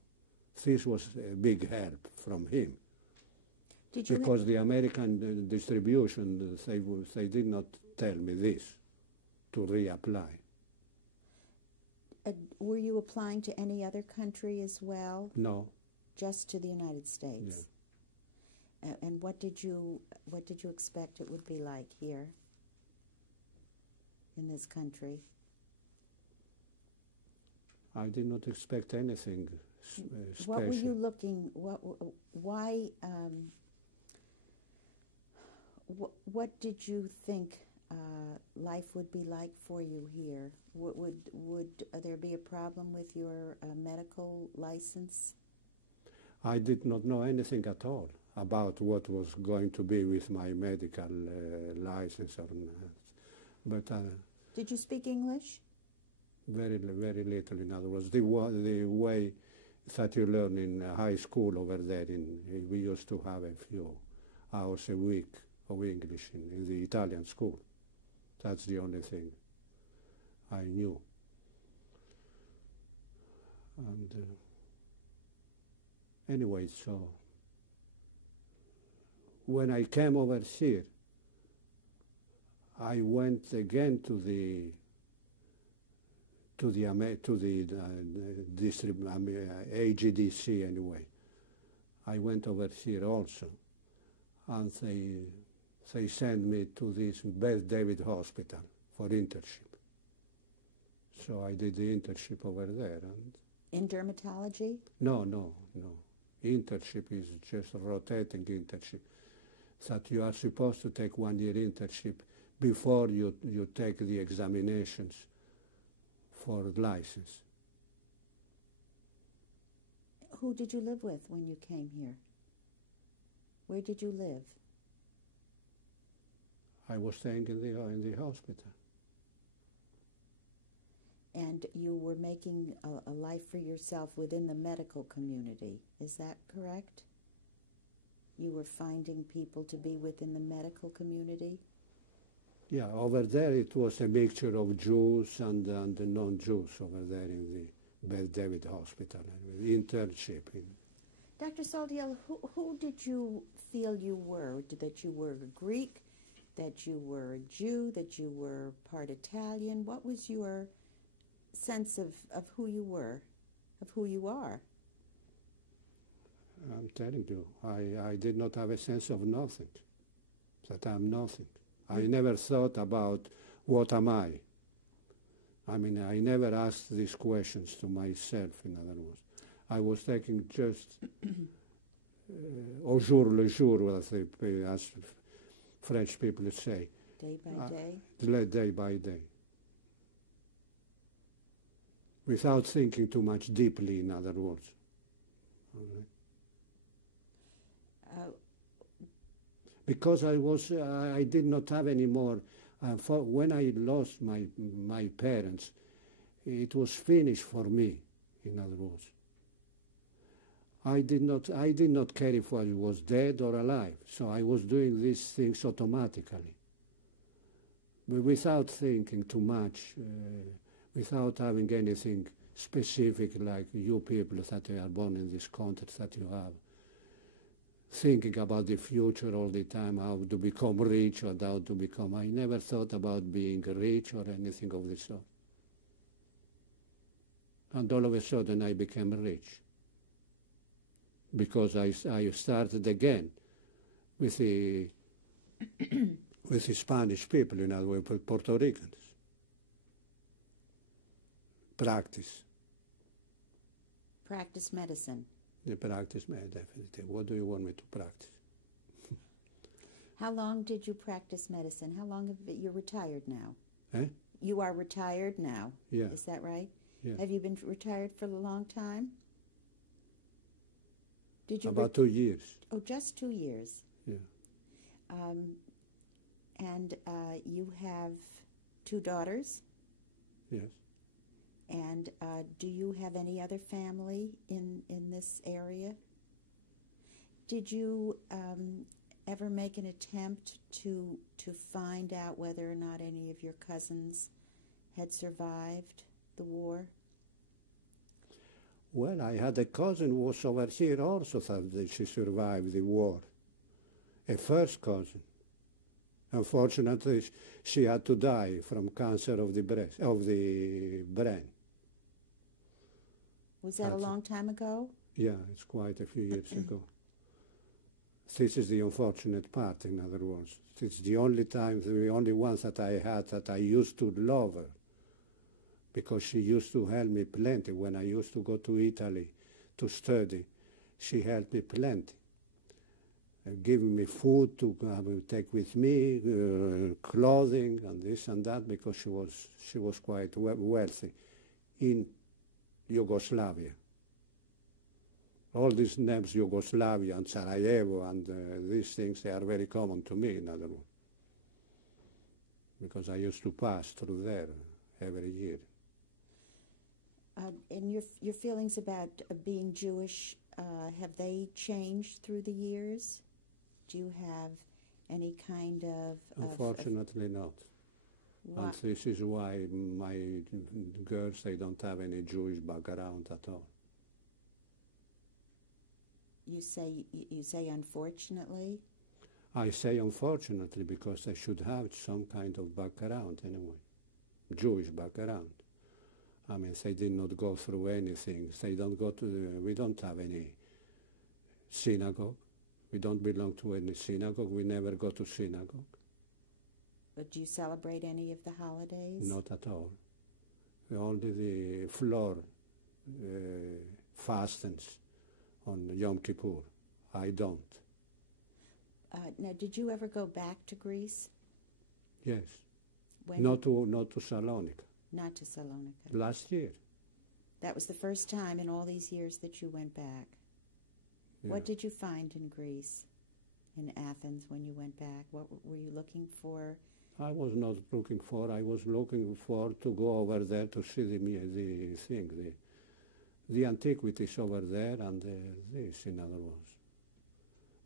this was a big help from him. Because the American distribution, they did not tell me this, to reapply. Were you applying to any other country as well? No. Just to the United States? Yeah. And what did you expect it would be like here in this country? I did not expect anything special. What were you looking? Why? What did you think life would be like for you here? Would there be a problem with your medical license? I did not know anything at all about what was going to be with my medical license or not. But Did you speak English? very little, in other words. The way that you learn in high school over there, we used to have a few hours a week of English in the Italian school. That's the only thing I knew. And anyway, so when I came over here, I went again to the AGDC anyway. I went over here also, and they sent me to this Beth David Hospital for internship. So I did the internship over there. And in dermatology? No. Internship is just rotating internship. That you are supposed to take 1 year internship before you take the examinations for license. Who did you live with when you came here? Where did you live? I was staying in the hospital. And you were making a life for yourself within the medical community. Is that correct? You were finding people to be within the medical community? Yeah, over there it was a mixture of Jews and non-Jews over there in the Beth David Hospital, internship. Dr. Saltiel, who did you feel you were? That you were Greek, that you were a Jew, that you were part Italian? What was your sense of who you were, of who you are? I'm telling you, I did not have a sense of nothing, that I'm nothing. I never thought about what am I. I mean, I never asked these questions to myself, in other words. I was taking just au jour le jour, as French people say. Day by day? Day by day. Without thinking too much deeply, in other words. Because I did not have any more. When I lost my parents, it was finished for me, in other words. I did not care if I was dead or alive, so I was doing these things automatically, but without thinking too much, without having anything specific like you people that are born in this context that you have, thinking about the future all the time, how to become rich or how to become. I never thought about being rich or anything of the sort. And all of a sudden I became rich. Because I started again with the Spanish people, in other words, Puerto Ricans. Practice medicine. The practice, definitely. What do you want me to practice? How long did you practice medicine? How long you're retired now? Eh? You are retired now. Yeah. Is that right? Yeah. Have you been retired for a long time? Did you about 2 years. Oh, just 2 years. Yeah. And you have 2 daughters? Yes. And do you have any other family in this area? Did you ever make an attempt to find out whether or not any of your cousins had survived the war? Well, I had a cousin who was over here also that she survived the war. A first cousin. Unfortunately, she had to die from cancer of the brain. Was that a long time ago? Yeah, it's quite a few years ago. This is the unfortunate part, in other words. It's the only one that I had that I used to love her, because she used to help me plenty. When I used to go to Italy to study, she helped me plenty, giving me food to take with me, clothing and this and that, because she was quite wealthy in Yugoslavia. All these names, Yugoslavia and Sarajevo and these things, they are very common to me, in other words, because I used to pass through there every year. And your feelings about being Jewish, have they changed through the years? Do you have any kind of... Unfortunately not. And this is why my girls, they don't have any Jewish background at all. You say unfortunately? I say unfortunately because they should have some kind of background anyway, Jewish background. I mean, they did not go through anything. They don't go to we don't have any synagogue. We don't belong to any synagogue. We never go to synagogue. But do you celebrate any of the holidays? Not at all. Only the floor fastens on Yom Kippur. I don't. Now, did you ever go back to Greece? Yes. When? Not to Salonika. Not to Salonika. Last year. That was the first time in all these years that you went back. Yeah. What did you find in Greece, in Athens, when you went back? What were you looking for? I was not looking for. I was looking for to go over there to see the antiquities over there, and this, in other words,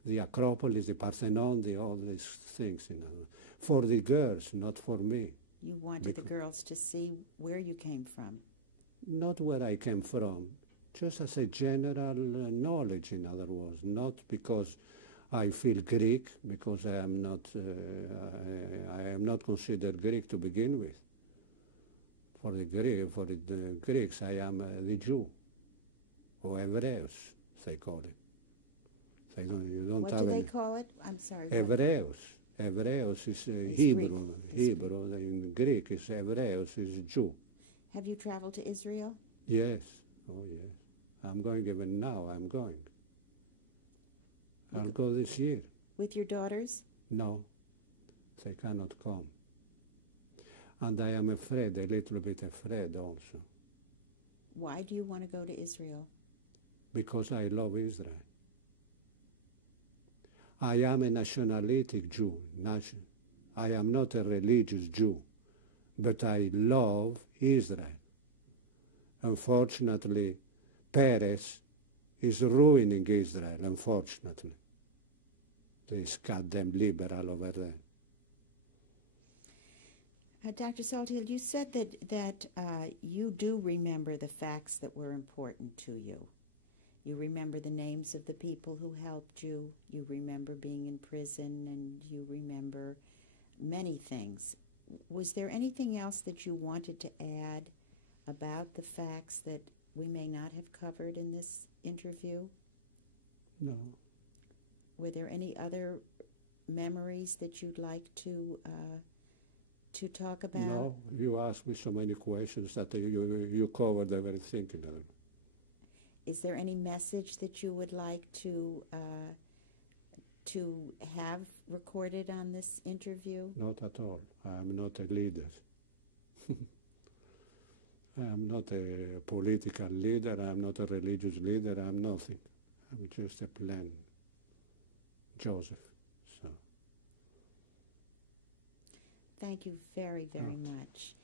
the Acropolis, the Parthenon, all these things, in other words, for the girls, not for me. You wanted the girls to see where you came from. Not where I came from, just as a general knowledge, in other words, not because I feel Greek, because I am not considered Greek to begin with. For the Greeks, I am the Jew, or Hebrews, they call it. What do they call it? I'm sorry. Hebrews. Hebrews is Hebrew. Hebrew in Greek is Hebrews, is Jew. Have you traveled to Israel? Yes. Oh, yes. I'm going even now. I'm going. I'll go this year. With your daughters? No. They cannot come. And I am afraid, a little bit afraid also. Why do you want to go to Israel? Because I love Israel. I am a nationalistic Jew. I am not a religious Jew, but I love Israel. Unfortunately, Peres is ruining Israel, unfortunately. This goddamn liberal over there. Dr. Saltiel, you said that you do remember the facts that were important to you. You remember the names of the people who helped you. You remember being in prison, and you remember many things. Was there anything else that you wanted to add about the facts that we may not have covered in this interview? No. Were there any other memories that you'd like to talk about? No, you asked me so many questions that you covered everything. Is there any message that you would like to have recorded on this interview? Not at all. I am not a leader. I am not a political leader. I am not a religious leader. I am nothing. I'm just a plain Joseph. So. Thank you very, very much.